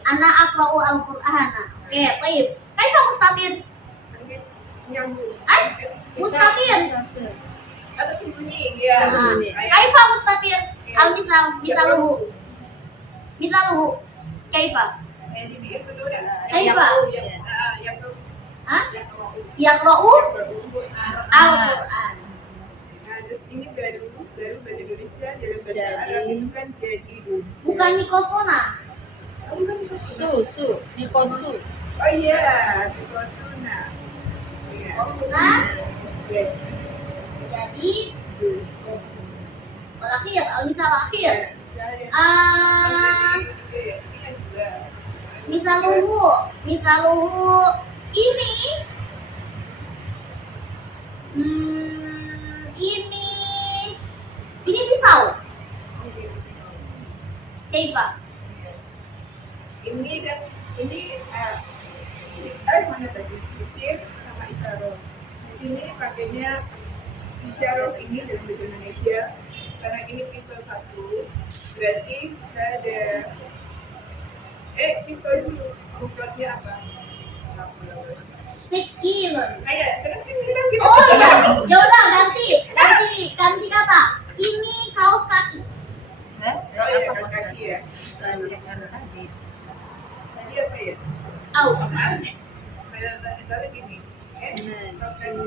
Ana aqra'u al-Qur'ana. Oke, baik. Kaifa mustatir? Nyambung. Mustatir. Atau sembunyi ya. Sembunyi. Kaifa mustatir? Al-mithal mithaluhu. Kaifa? Kaifa? Hah? Yaqra'u al-Qur'an. Nah, terus ini baru bahasa Indonesia dalam bahasa Arab itu kan jadi Bukan Mikosona. Su. Nikosu. Oh iya, Mikosuna. Iya. Mikosuna. Jadi, Jadi al-akhir, al-mithal akhir. Misaluhu ini ini pisau. Kaifa? Ini kan ini mana tadi? Isim sama isyarah. Di sini pakainya isyarah ini dalam bahasa Indonesia karena ini pisau satu, berarti kita ada pisau dulu mufradnya apa? Sikilun. Ayah, terus kan bilang gitu. Oh iya, ya udah ganti kata. Ini kaos kaki. Oh iya, kaki ya. Tadi apa ya? Au. Maaf. Misalnya gini. Kaos kaki.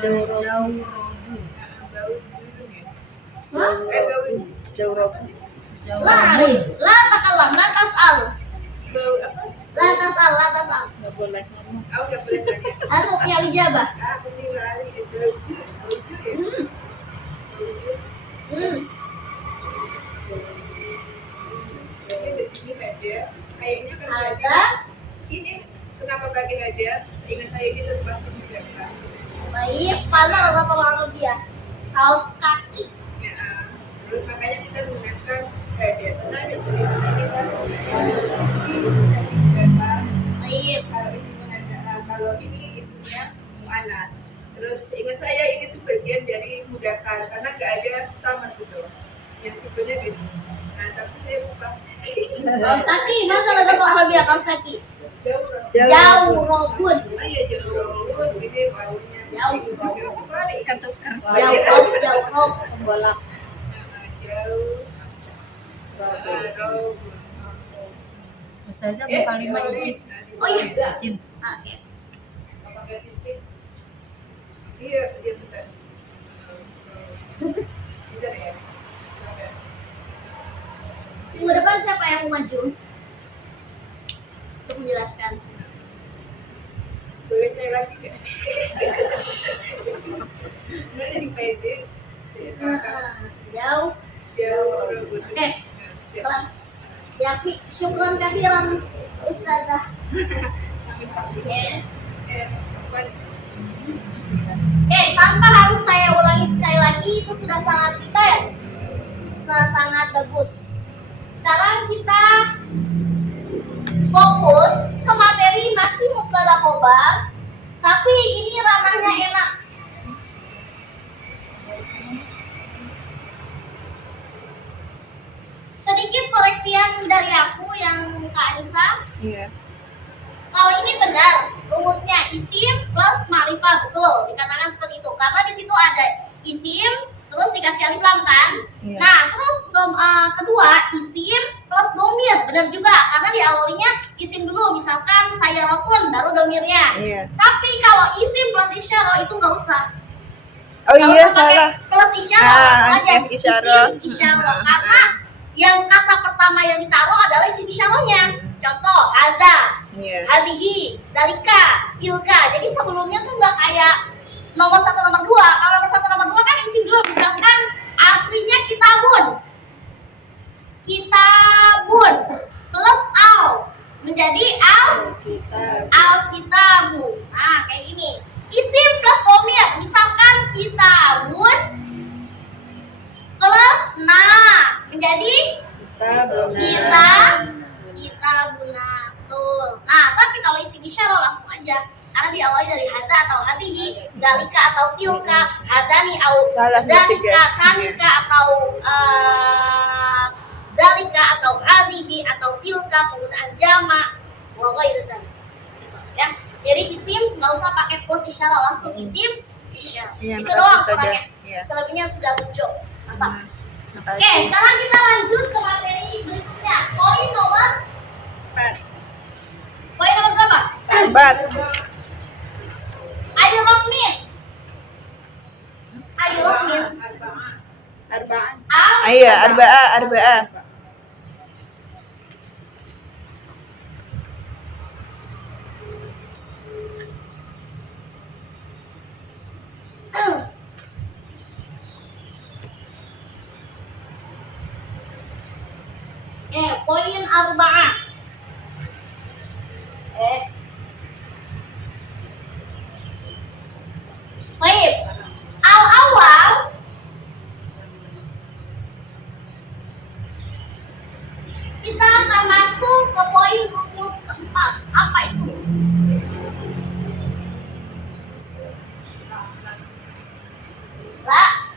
Jauh. Bau dulu ya. Hah? Bau. La takalam, la tas'al. Bau apa? La tas'al. Nggak boleh ngomong. Aku nggak boleh tanya. Atau yang ijabah. Aku tinggal di baju ya. Hmm. Jadi di sini ada, kayaknya kan Ada. ini kenapa pakai ada? Ingat saya ini termasuk berapa? Baik, pada Allah dia. Kaos kaki. Ya, terus makanya kita menggunakan ada. Karena ada tulisannya kan dari berapa? Baik. Kalau ini isinya mu'anas. Terus ingat saya ini tuh bagian dari mudakar karena nggak ada sama gitu. Yang sebelumnya gitu. Nah tapi saya lupa. Kaos kaki, mana lagi Arabia kaos kaki? Jauh. Jauh robun. Oh iya jauh. Ini baunya. Jauh. Ketukar. Jauh. Pembolak. Jauh. Ustazah bukan 5 izin. Oh iya. Izin. Oke. Iya, dia bukan. Tidak ya. Minggu depan siapa yang mau maju? Untuk menjelaskan. Boleh saya lagi nggak? Mana di PD? Jauh. Jauh. Oke. Kelas Yafi, syukron kathiran Ustazah. Oke. Oke, tanpa harus saya ulangi sekali lagi, itu sudah sangat kita ya, sudah sangat bagus. Sekarang kita fokus ke materi masih mubtada khobar, tapi ini ranahnya enak. Sedikit koreksian dari aku yang Kak Anissa. Iya. Kalau ini benar, rumusnya isim plus ma'rifah, betul dikatakan seperti itu karena di situ ada isim terus dikasih alif lam kan. Iya. Nah terus kedua isim plus domir, benar juga karena diawalinya isim dulu, misalkan saya rotun baru domirnya. Iya. Tapi kalau isim plus isyarah itu nggak usah. Oh Nggak iya usah pakai salah. plus isyarah, Ah, langsung aja isyarah. isim isyarah karena yang kata pertama yang ditaruh adalah isim isyarahnya. Contoh ada. Iya. Hadihi, dalika, tilka. Jadi sebelumnya tuh nggak kayak nomor 1, nomor 2. Kalau nomor 1, nomor 2 kan isi dulu. Misalkan aslinya kitabun. Kitabun plus al menjadi al-kitabu. Nah, kayak ini. Isim plus domir. Misalkan kitabun plus na menjadi kitabuna. Betul. Nah, tapi kalau isi isyarah langsung aja karena diawali dari hada atau hadihi, dalika atau tilka, hadani atau Salah, dalika, tiga. tanika atau dalika atau hadihi atau tilka, penggunaan jamak, wa ghairu dzalik. Ya. Jadi isim nggak usah pakai plus isyarah, langsung isim isyarah. Iya, Itu doang saja. kurangnya. Iya. Selebihnya sudah lucu. Mantap. Oke, Makasih. sekarang kita lanjut ke materi berikutnya. Poin nomor berapa? 4. Ayo Rokmin. Arba'an. Iya, arba'ah. Oke, Poin arba'ah. Baik. Al-awal kita akan masuk ke poin rumus 4. Apa itu? La.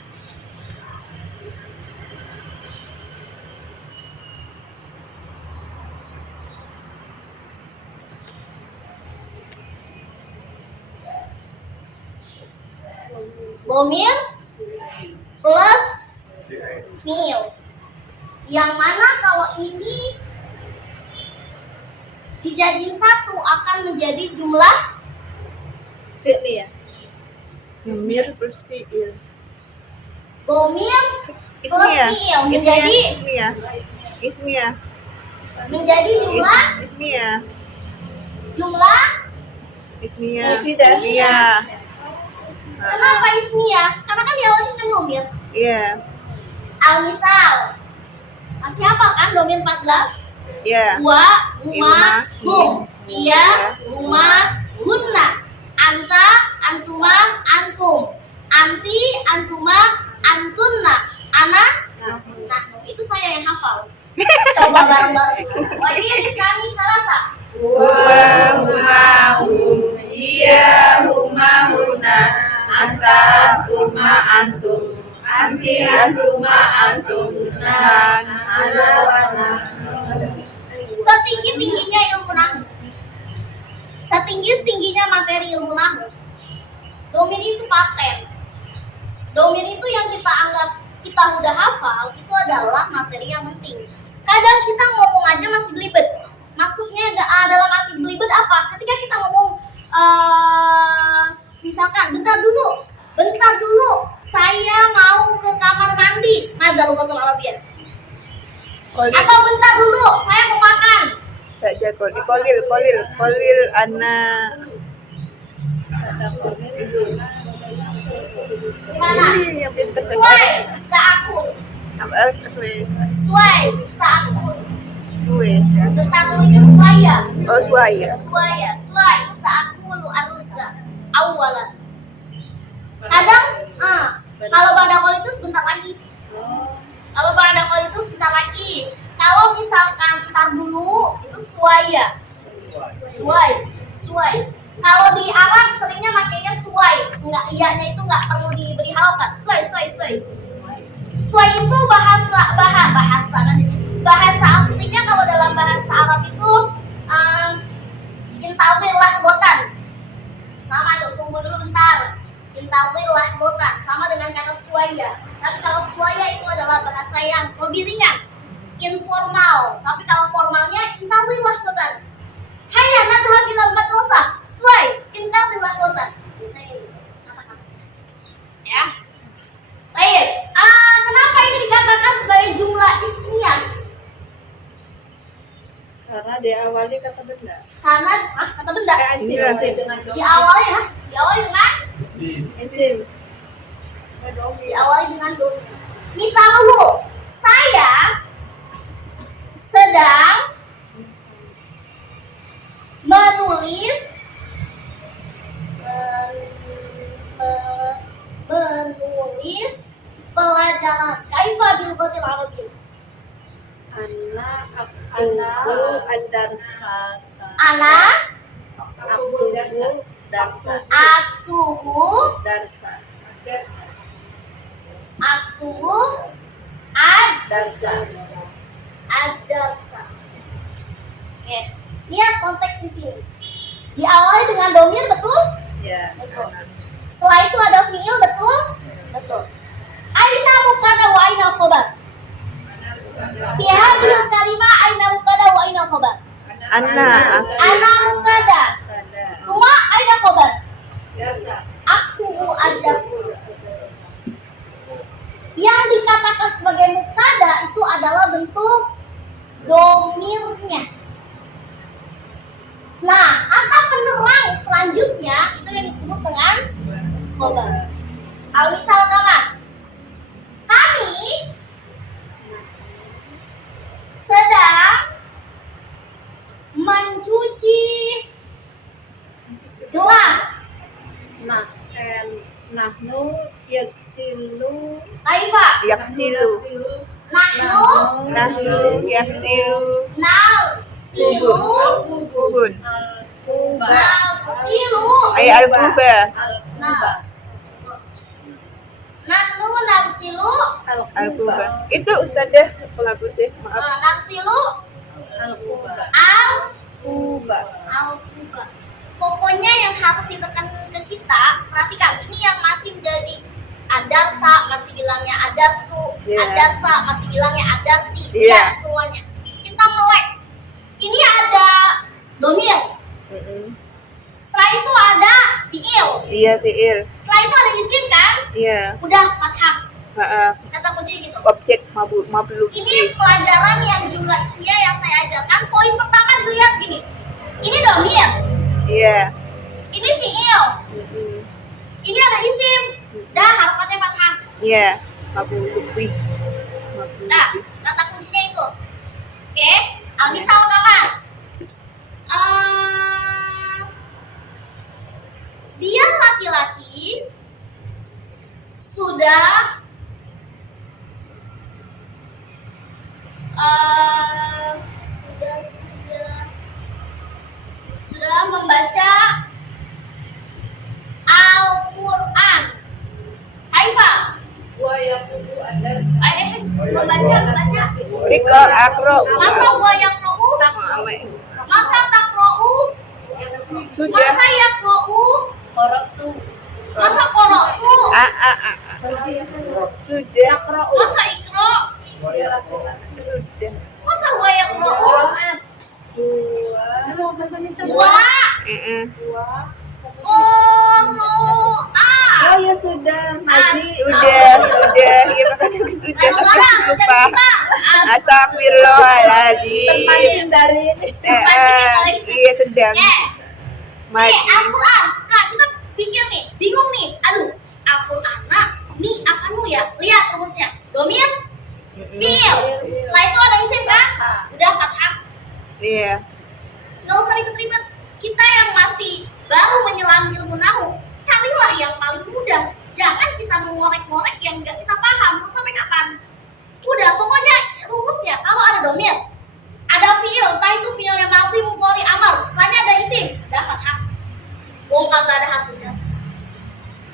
Domir plus fiil. Yang mana kalau ini dijadiin satu akan menjadi jumlah Fi'li ya. Domir plus fiil. domir plus Ismiyah. fiil menjadi Ismiyah. Ismiyah. menjadi jumlah Ismiyah. jumlah Ismiyah. Ismiyah. Kenapa ismiyah? Karena kan di awalnya kan domir. Iya. Al-misal. Masih hafal kan domir 14? Iya. Wa, huma, hum. Iya, huma, hunna. Anta, antuma, antum. Anti, antuma, antunna. Ana, nahnu. Itu saya yang hafal. Coba bareng-bareng. Wah, ini kami salata. Huwa, huma, hum. Iya, huma, hunna. Anta, antuma, antum. Anti, antuma, antunna. Ana, wa nahnu. Setinggi-tingginya ilmu nahu. Setinggi-tingginya materi ilmu nahu. Domir itu paten. Domir itu yang kita anggap kita udah hafal, itu adalah materi yang penting. Kadang kita ngomong aja masih belibet. Maksudnya dalam arti belibet apa? Ketika kita ngomong misalkan bentar dulu, saya mau ke kamar mandi. Ada lugatul Arabiyah. Atau bentar dulu, saya mau makan. Tak jago. Kolil anak. Gimana? Yang pintar. Suai saakun. Suai saakun. Suwe. Bentar dulu itu suaya. Oh, suaya. Suai saakun arusza awalan. Kadang kalau pada kol itu sebentar lagi. Kalau pada kol itu sebentar lagi. Kalau misalkan ntar dulu itu suaya. Suai. Kalau di Arab seringnya makainya suai. Enggak, iyanya itu enggak perlu diberi harokat. Suai. Suai itu bahasa aslinya kalau dalam bahasa Arab itu intawil lahdotan. Sama tuh, tunggu dulu bentar. Intawil lahdotan sama dengan kata suaya. Tapi kalau suaya itu adalah bahasa yang lebih ringan, informal. Tapi kalau formalnya intawil lahdotan. Hayya nadhhab ilal madrasah. Suai, intawil lahdotan. Biasanya gitu. Kata-kata. Ya. Baik. Kenapa ini dikatakan sebagai jumlah ismiyah? Karena diawali kata benda. Karena kata benda. Isim. Diawali dengan Isim. diawali dengan domir. Minta dulu. Saya sedang menulis pelajaran kaifa bil ghatil arabiyyah. Aku ad-darsa. Ana Darsa. aktubu Darsa. Darsa. ad-darsa. Oke, lihat konteks di sini. Diawali dengan domir, betul? Ya. Betul. Setelah itu ada fiil, betul? Betul. Aina mubtada wa aina khabar. Fi hadhil kalimah aina mubtada wa aina khabar. Ana mubtada. Kuma aina khabar. Aktubu ad-dars. Yang dikatakan sebagai mubtada itu adalah bentuk domirnya. Nah, kata penerang selanjutnya itu yang disebut dengan khabar. Al-misal kama. Kami sedang nahnu yaksilu Taifa. Yaksilu. Nahnu. Nahnu yaksilu. Nagsilu. Bubun. Nagsilu. Ay al-buba. Nas. Nahnu nagsilu. Al-buba. Itu Ustazah penghapus ya, maaf. Nagsilu. al-quba Al-Quba. Pokoknya yang harus ditekan ke kita, perhatikan, ini yang masih menjadi adarsa, masih bilangnya adarsu, Yeah. adarsa, masih bilangnya adarsi, Yeah. ya semuanya. Kita melek. Ini ada domir, setelah itu ada fiil, Iya fiil. setelah itu ada isim kan? Iya. Udah fathah, Heeh. kata kuncinya gitu. Objek mabluk. Ini pelajaran yang jumlah ismiyah yang saya ajarkan. Poin pertama dilihat gini. Ini domir, Iya. ini fiil, ini ada isim, dan harokatnya fathah. Iya. Mabluk bih. Nah, kata kuncinya itu. Oke, Algita kawan. Dia laki-laki sudah sudah membaca Al-Quran. Haifa. Membaca. Riko akro. Masa gua yang ro'u? Masa takro'u? Sudah. Masa yakro'u? qara'tu Masa koro'tu? Sudah. Masa ikro? Sudah. Masa gua yang ro'u? Wa oh ya sudah Maji Sudah. Iya makanya sudah. Barang-barang, Lupa. jangan lupa. Astagfirullahaladzim. terpancing dari Iya sedang. Nih, Al-Quran. Kak, kita pikir nih, bingung nih. Aduh, Al-Quran. Nih, apa nu ya? Lihat rumusnya. Domir, fiil. Setelah itu ada isim kan? Udah fathah. Iya. Nggak usah ribet-ribet. Kita yang masih baru menyelam ilmu nahu, carilah yang paling mudah. Jangan kita mengorek-ngorek yang nggak kita paham. Mau sampai kapan? Udah, pokoknya rumusnya. Kalau ada domir, ada fiil, entah itu fiil yang madhi, mudhari, amar. Setelahnya ada isim, udah fathah. Wong kagak ada hatinya.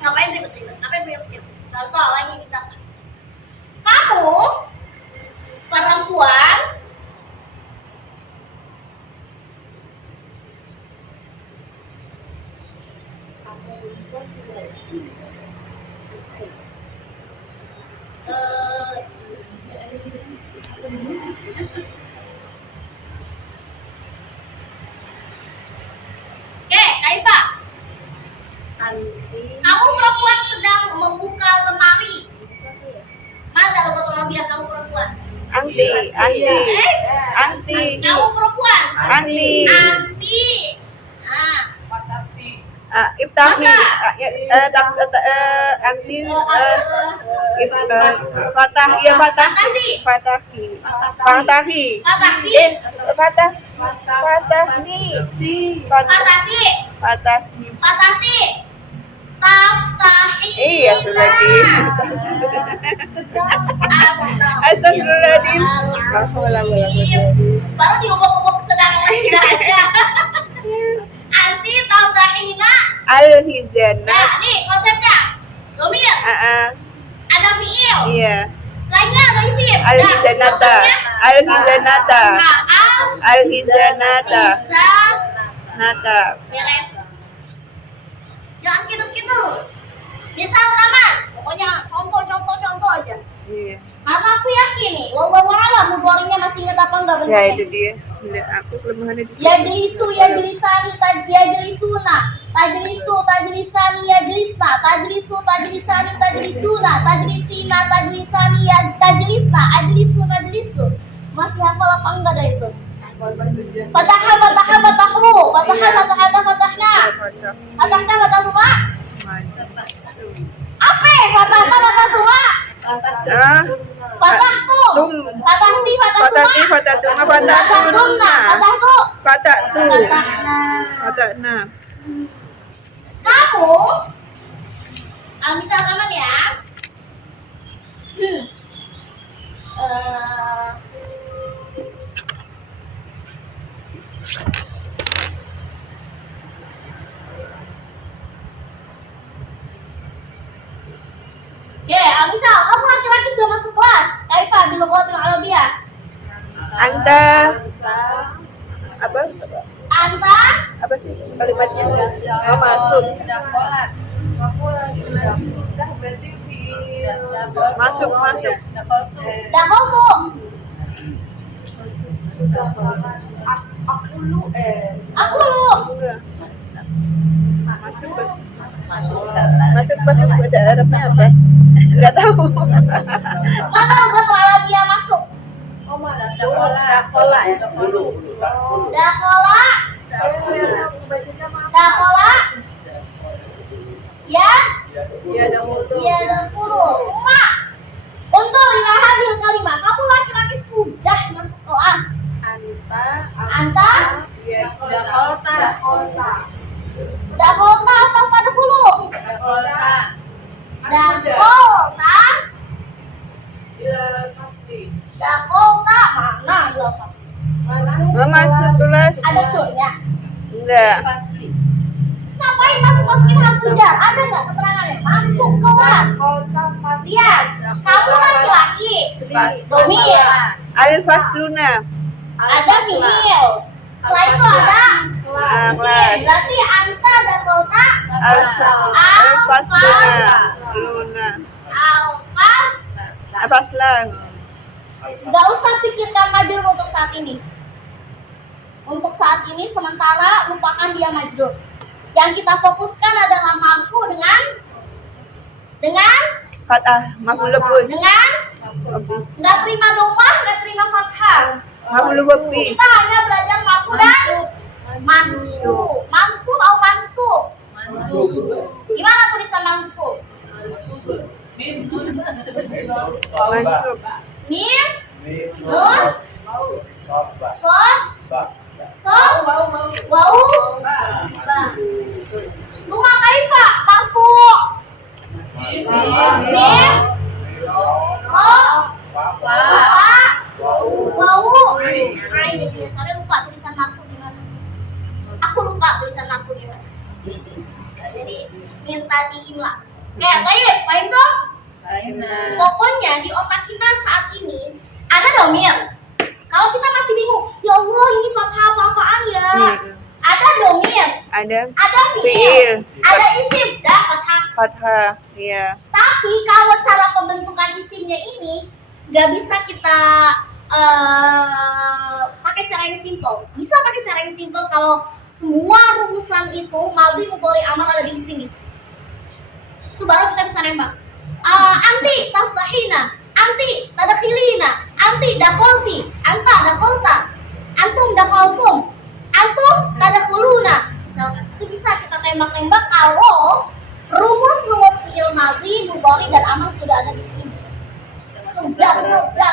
Ngapain ribet-ribet? Ngapain pikir? Contoh lagi misalkan, kamu perempuan Kaifa, kamu perempuan sedang membuka lemari. Mana logo biar kamu perempuan? Anti. Kamu perempuan. Anti. Nah, Iftahi. Masa? Anti. Fatah. Iya Fatahi. Fatahi. Fatahi, Fatah. Fatahi. Fatati, Taftahi. Iya sudah di. Astagfirullahaladzim. Baru diubah-ubah sedang lagi aja. Anti taftahina. Al-Hizana. Nah, nih konsepnya. Domir, ada fiil. Iya. Setelahnya ada isim. Al-Hizanata. Al-Hizanata. Al-Hizanata. Nata. Beres. Jangan gitu-gitu. Misal kaman. Pokoknya contoh aja. Iya. Karena aku yakin nih, wallahu a'lam mudhari'nya masih ingat apa enggak Ya bentuknya. itu dia. Sebenarnya aku kelemahannya di sini. Yajlisu, yajlisani, yajlisuna, tajlisu, tajlisani, yajlisna, tajlisu, tajlisani, tajlisuna, tajlisina, tajlisani, tajlisna, ajlisu, najlisu. Masih hafal apa enggak dah itu? Fatahah, fatahah, fatahu, fatahah, fatahah, fatahna, fatahna, fatahuma. Apa? Fatahna, fatahuma. Fatahtum, fatahti, Fatati, fatahtuma, fatatuma, fatahtuna, fatatuna. fatahtu, Fatatu. fatahna. Fatana. Kamu Misal rekaman ya. Eh, Oke, misal kamu laki-laki sudah masuk kelas. Kaifa bil lughatil arabiyyah? Anta apa? Anta Apa sih kalimatnya? Oh, masuk. Dakolat. Sudah berarti Masuk. dakhaltu. Aku lu Aku lu. Enggak. Masuk bahasa Arabnya apa? Enggak tahu. Mana lughatul arabiyyah masuk? oh mana Dakola ya. Dakhala. Dakhala. Ya. Ya dahulu. Iya, dakulu. Uma. Untuk ila hadil kalimah. Kamu laki-laki sudah masuk kelas. Anta Ya Dakolta. dakhalta atau tadkhulu? Dakolta. Dakhalta. Pasti. Dakhalta mana ila fasli? Mau masuk kelas? Ada turnya. Enggak. Pasti. Ngapain masuk-masukin harfu jar? Ada nggak keterangannya? Masuk kelas. Lihat, kamu laki-laki. Domir. Alif fasluna. Ada fiil. Setelah itu ada isim. Berarti anta dan kota. Alif fasluna. Luna. Alfas. Faslan. Gak usah pikirkan majrur untuk saat ini. Untuk saat ini sementara lupakan dia majrur. Yang kita fokuskan adalah marfu dengan Fathah. Maf'ul pun. nggak terima domah, nggak terima fathah. Maf'ul bi. Kita hanya belajar marfu dan mansub. Mansub atau mansub? Gimana tulisan mansub? Mansub. Mim, nun, sod, sod, wau, ba. Dua kaifa marfu. Mim, ro, ba, wau, ain. Soalnya lupa tulisan marfu gimana. Aku lupa tulisan marfu gimana. Jadi minta diimla. Oke, baik, faham tuh? Pokoknya di otak kita saat ini ada domir. Kalau kita masih bingung, ya Allah ini fathah apa-apaan ya? Ada domir, ada fiil, ada isim, dah fathah. Fathah. Iya. Tapi kalau cara pembentukan isimnya ini nggak bisa kita pakai cara yang simple. Bisa pakai cara yang simple kalau semua rumusan itu madhi, mudhari, amal ada di sini. Itu baru kita bisa nembak. Anti taftahina, anti tadkhilina, anti dakhalti, anta dakhalta, antum dakhaltum, antum tadkhuluna. Misalkan itu bisa kita tembak-tembak kalau rumus-rumus fi'il madhi, mudhari dan amal sudah ada di sini. Sudah,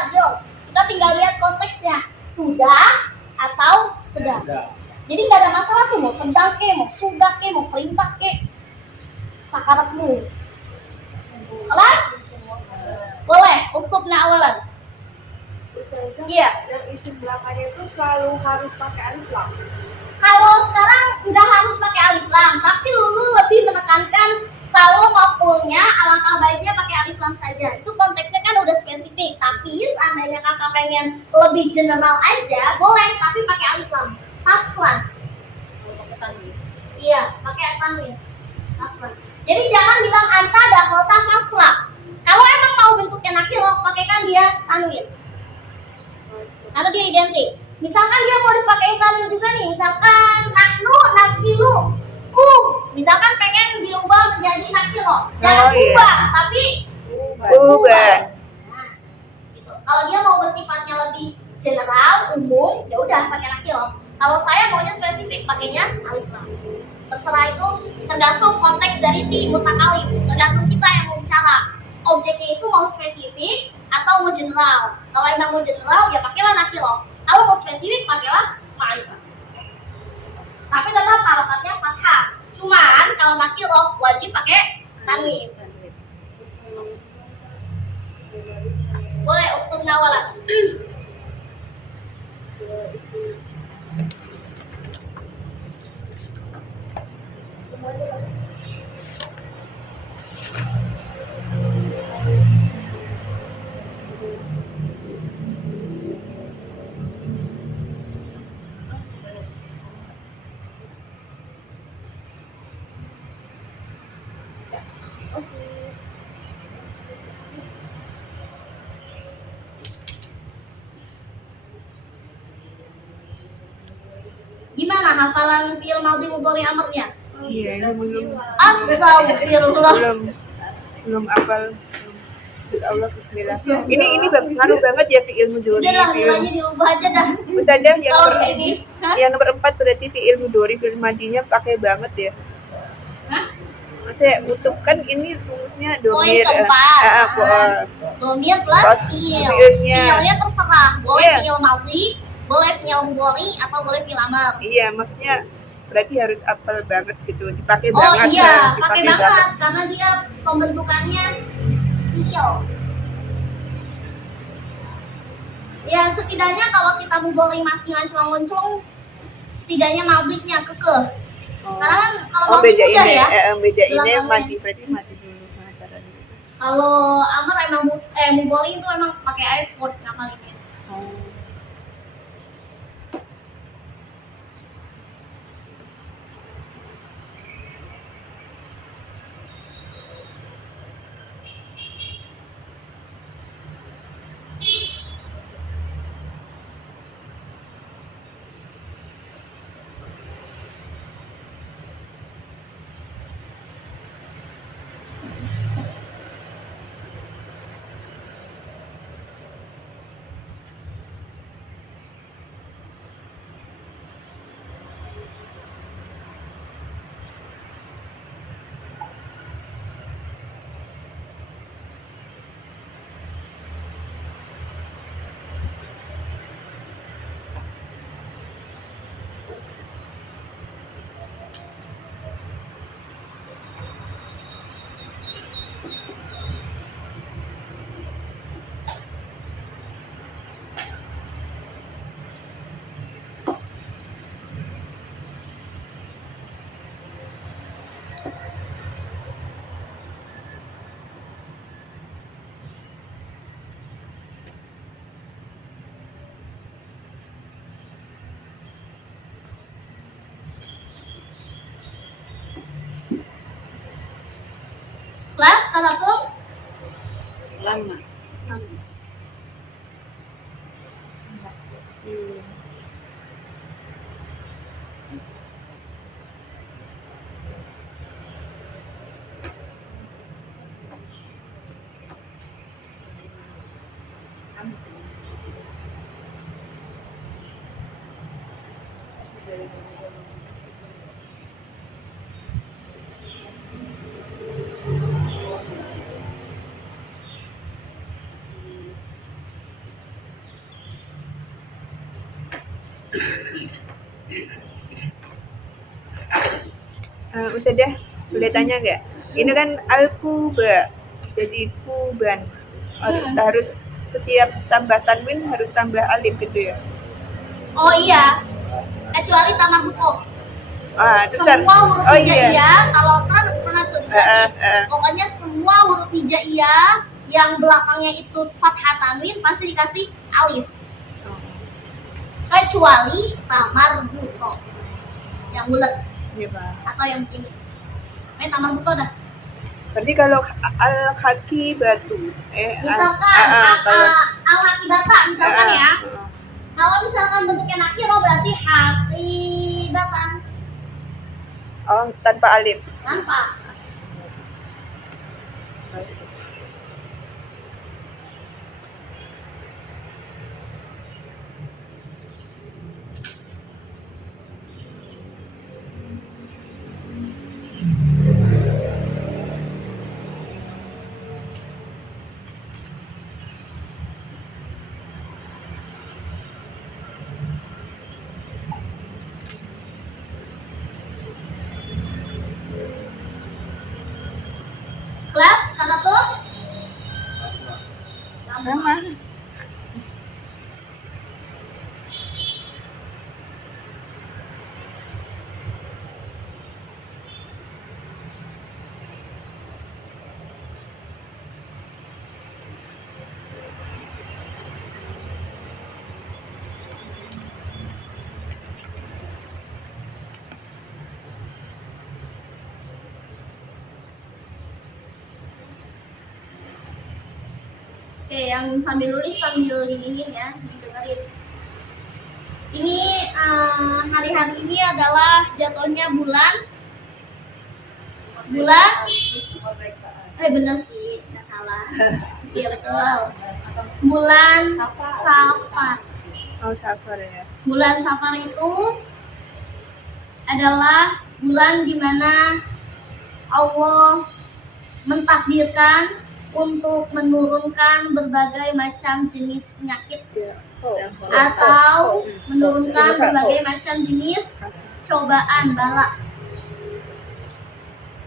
dong. Kita tinggal lihat konteksnya. Sudah atau sedang. Jadi nggak ada masalah tuh mau sedang ke, mau sudah ke, mau perintah ke. Sakaratmu. Kelas? Boleh, uktubna awalan. Iya. Yang isim belakangnya itu selalu harus pakai alif lam. Kalau sekarang nggak harus pakai alif lam, tapi Lulu lebih menekankan kalau maf'ulnya alangkah baiknya pakai alif lam saja. Itu konteksnya kan udah spesifik. Tapi seandainya kakak pengen lebih general aja, boleh, tapi pakai alif lam. Faslan. Iya, pakai tanwin. Faslan. Jadi jangan bilang anta dakhalta fasla. Kalau emang mau bentuknya nakiro, pakaikan dia tanwin. Atau dia identik. Misalkan dia mau dipakai tanwin juga nih, misalkan nahnu naksilu kum. Misalkan pengen diubah menjadi nakiro. Jangan ubah, tapi Ubah. Nah, gitu. Kalau dia mau bersifatnya lebih general, umum, ya udah pakai nakiro. Kalau saya maunya spesifik, pakainya alif lam. Terserah, itu tergantung konteks dari si mutakalim, tergantung kita yang mau bicara. Objeknya itu mau spesifik atau mau general. Kalau emang mau general, ya pakailah nakiro. Kalau mau spesifik, pakailah ma'rifah. Tapi tetap harokatnya fathah. Cuman kalau nakiro wajib pakai tanwin. awalan. Gimana hafalan fi'il madhi mudhari amrnya? Iya, ini belum Astagfirullah. belum apal. Insya Allah Bismillah. Ini ngaruh banget ya fi'il mudhari. Udah lah, nilainya dirubah aja dah. Ustadzah yang Kalau nomor ini, hah? yang nomor 4 berarti fi'il mudhari, fi'il madinya pakai banget ya. Hah? Maksudnya untuk kan ini rumusnya Poin domir. keempat. Domir plus Plus fi'il. fi'ilnya. Fi'ilnya terserah. Boleh Iya. fi'il madhi, boleh fi'il mudhari, atau boleh fi'il amr. Iya, maksudnya berarti harus apal banget gitu, dipakai Oh banget iya, kan, pakai dipakai banget karena dia pembentukannya fi'il. Ya setidaknya kalau kita mudhari masih nganclong-nganclong, setidaknya madhinya kekeh. Oh, Karena kan kalau oh madhi beda udah ini, ya. beda ini Belakangnya. mati berarti mati dulu pengacaranya. Kalau amr emang mudhari itu emang pakai effort ngapalinnya. Oh. Kelas kataku Lama. Ustadzah boleh tanya nggak? Ini kan al-kuba, jadi kuban. Harus setiap tambah tanwin harus tambah alif gitu ya? Oh iya, kecuali tamar butuh. Terus kan- Semua huruf oh hijaiyah, kalau kan pernah tuh dikasih. Pokoknya semua huruf hijaiyah yang belakangnya itu fathah tanwin pasti dikasih alif. Kecuali tamar butuh yang bulat Iya Pak. atau yang begini. Tamar butuh dah. Berarti kalau al-haki batu, Misalkan kalau al-hakibata misalkan ya. ah. Kalau misalkan bentuknya nakiro berarti hakibatan Oh, tanpa alif. tanpa. Kelas kata tuh Sama. yang sambil nulis sambil ini ya, didengerin. Ini hari-hari ini adalah jatuhnya bulan bener sih, nggak salah. Iya betul. Bulan Safar. Oh, sabar ya. Bulan Safar itu adalah bulan di mana Allah mentakdirkan untuk menurunkan berbagai macam jenis penyakit atau menurunkan berbagai macam jenis cobaan bala.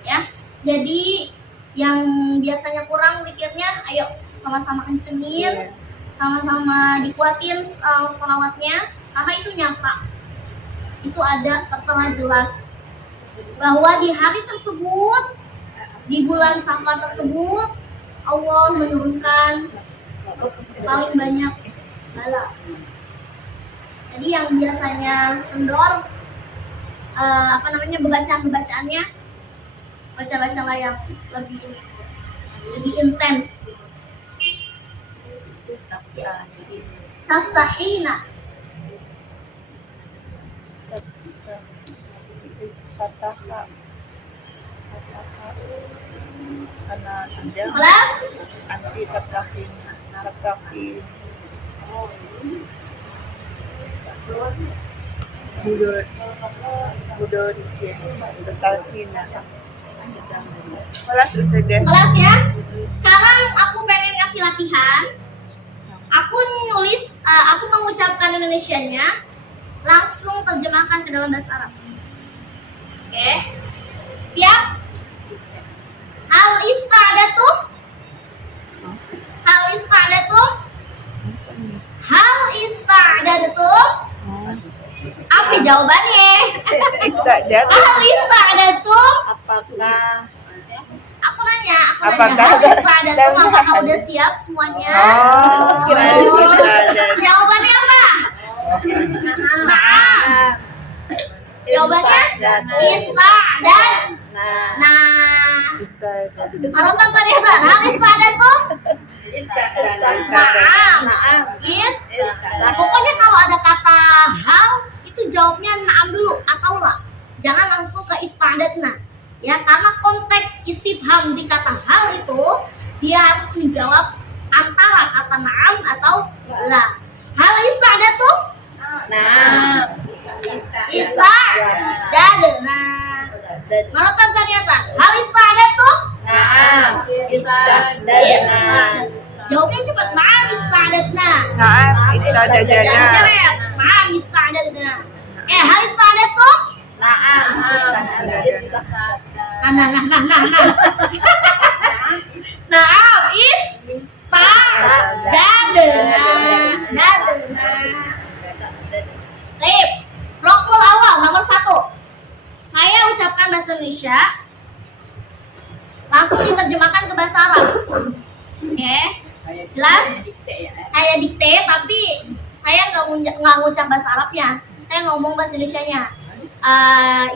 Ya, jadi yang biasanya kurang pikirnya, ayo sama-sama kencenin, sama-sama dikuatin sholawatnya, karena itu nyata, itu ada tertera jelas bahwa di hari tersebut, di bulan Safar tersebut, Allah menurunkan paling banyak bala. Jadi yang biasanya kendor, bacaan-bacaannya, baca-bacalah yang lebih intens. Taftahina. Karena sudah Kelas anti tatakin budor tatakin. Kelas Ustazah. kelas ya. Sekarang aku pengen kasih latihan. Aku nulis, aku mengucapkan Indonesianya, langsung terjemahkan ke dalam bahasa Arab. Oke, siap? Hal ista'datum? Hal ista'datum? Hal ista'datum? Apa jawabannya? Ista'dad. Hal ista'datum? Apakah Aku nanya, Apakah hal ada- ista'datum? ada- Apakah udah siap semuanya? Oh, kirain Oh, ista'dad. jawabannya apa? Nah, jawabannya ista'dad. Nah, Ista'dad. Marotan terlihat hal ista'datum? Naam. Pokoknya kalau ada kata hal itu jawabnya naam dulu atau la. Jangan langsung ke ista'datna. Ya, karena konteks istifham di kata hal itu dia harus menjawab antara kata naam atau la. Hal ista'datum? Ista'dad. Nah, Marotan terlihat hal ista'datum? Jawabnya cepat. Naam ista'datna. Naam, ista'dadana. Jangan seret. Naam ista'datna. Hal ista'datum? Nah. Naam ista'dadna. Tip. Rokul awal nomor 1. Saya ucapkan bahasa Indonesia, langsung diterjemahkan ke bahasa Arab. Oke, jelas? Kayak dikte, tapi saya nggak ngucap bahasa Arabnya. Saya ngomong bahasa Indonesianya.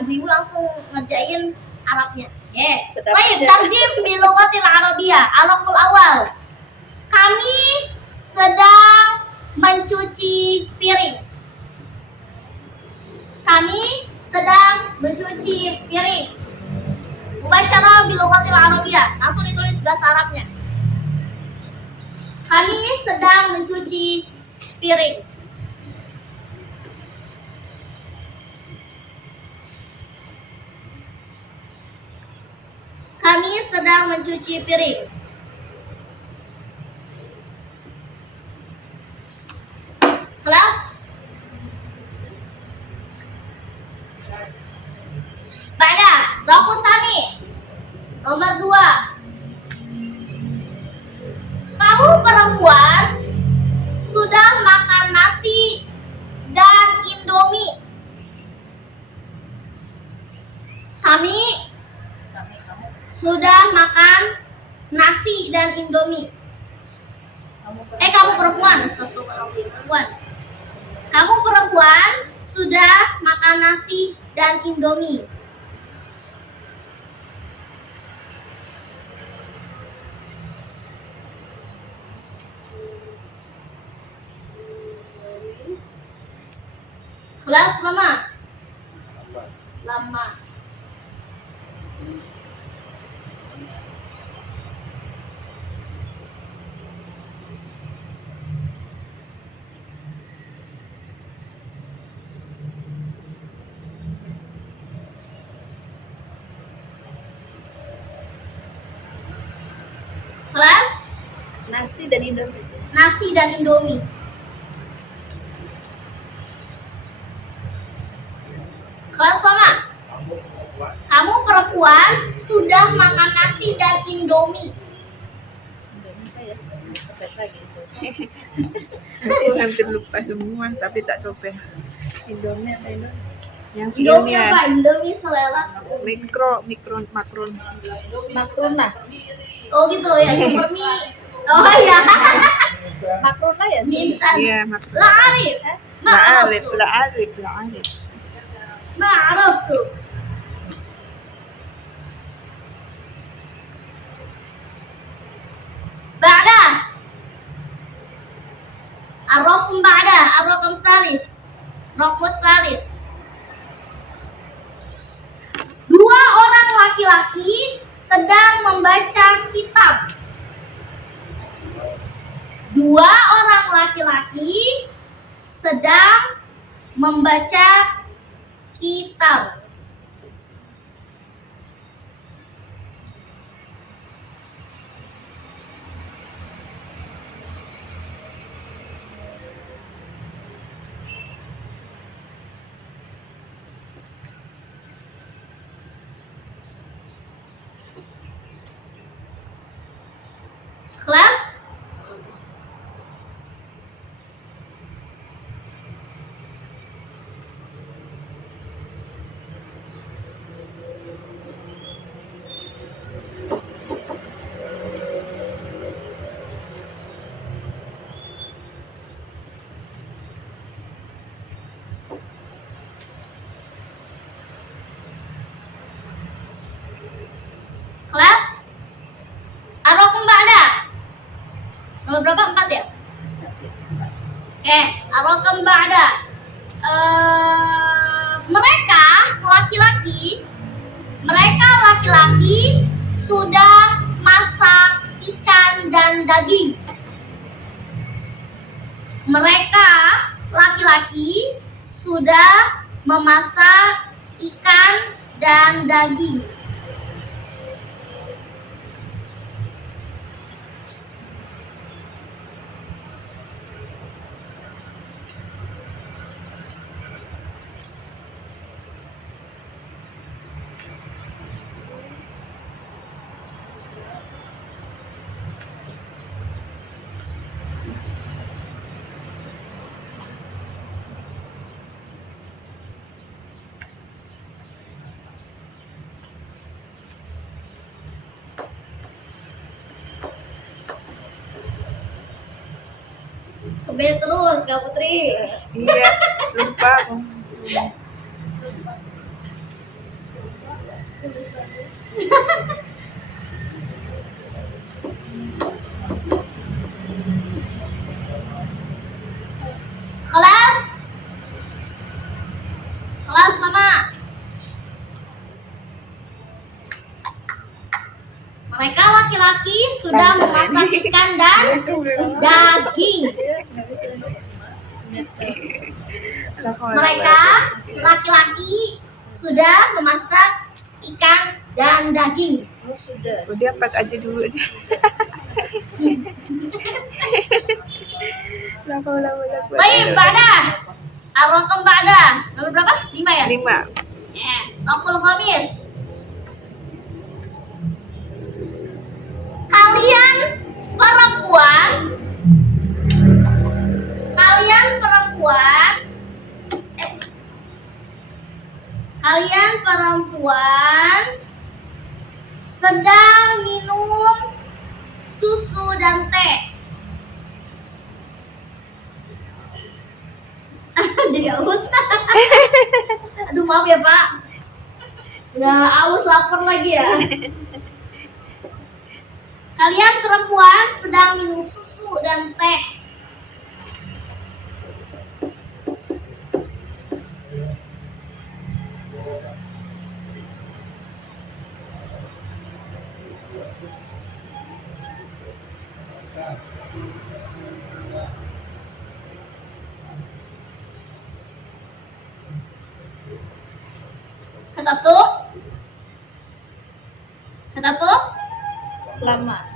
Ibu-ibu langsung ngerjain Arabnya. Oke. Baik, tarjim bilughatil Arabiyah. Al-raqul awal. Kami sedang mencuci piring. Kami sedang mencuci piring. Mubasyarah bilughatil Arabiyah. Langsung ditulis bahasa Arabnya. Kami sedang mencuci piring. Kami sedang mencuci piring. Kelas? Pada Rokun Tani nomor 2. Kamu perempuan sudah makan nasi dan Indomie. Kami sudah makan nasi dan Indomie. Kamu perempuan, perempuan. Kamu perempuan sudah makan nasi dan Indomie. Kelas lama. Lama. Kelas Nasi dan Indomie sih. nasi dan Indomie. Kelas lama. Kamu perempuan sudah makan nasi dan Indomie. Indomie apa ya? Cepet lagi. Aku hampir lupa semua tapi tak coba. Indomie apa Indomie? Yang Indomie filmnya apa? Indomie selera. makron. Makrona. Oh gitu ya, super mie. Oh iya. Makrona ya Mie sih? instan. Iya, makron. La arif. La alif, Ma'araftu. la alif, la alif. Ma'araftu. Ba'da. Ar-raqam ba'da, ar-raqam tsalits. Raqam tsalits. Dua orang laki-laki sedang membaca kitab. Dua orang laki-laki sedang membaca kitab. Kelas kelas Ar-raqam ba'da. Nomor berapa? 4 ya? Oke, ar-raqam ba'da. Mereka laki-laki sudah masak ikan dan daging. Mereka laki-laki sudah memasak ikan dan daging. Kebel terus, Kak Putri. Iya, lupa aku. Kelas lama. Mereka laki-laki sudah memasak ikan dan daging. Mereka laki-laki sudah memasak ikan dan daging. Oh sudah. Udah 4 aja dulu deh. Baik, ba'da. Ar-raqam ba'da. Nomor berapa? 5 ya? 5. Raqamul khamis. Kalian perempuan sedang minum susu dan teh. Jadi aus. Aduh maaf ya Pak. Udah aus lapar lagi ya. Kalian perempuan sedang minum susu dan teh. Kata tuh. Kata tuh. lama.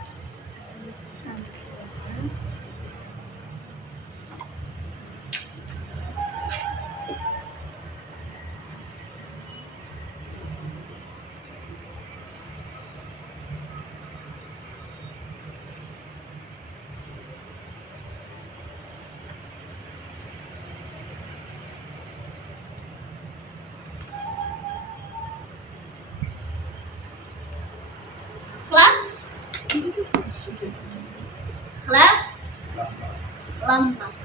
Kelas. Kelas. Lama.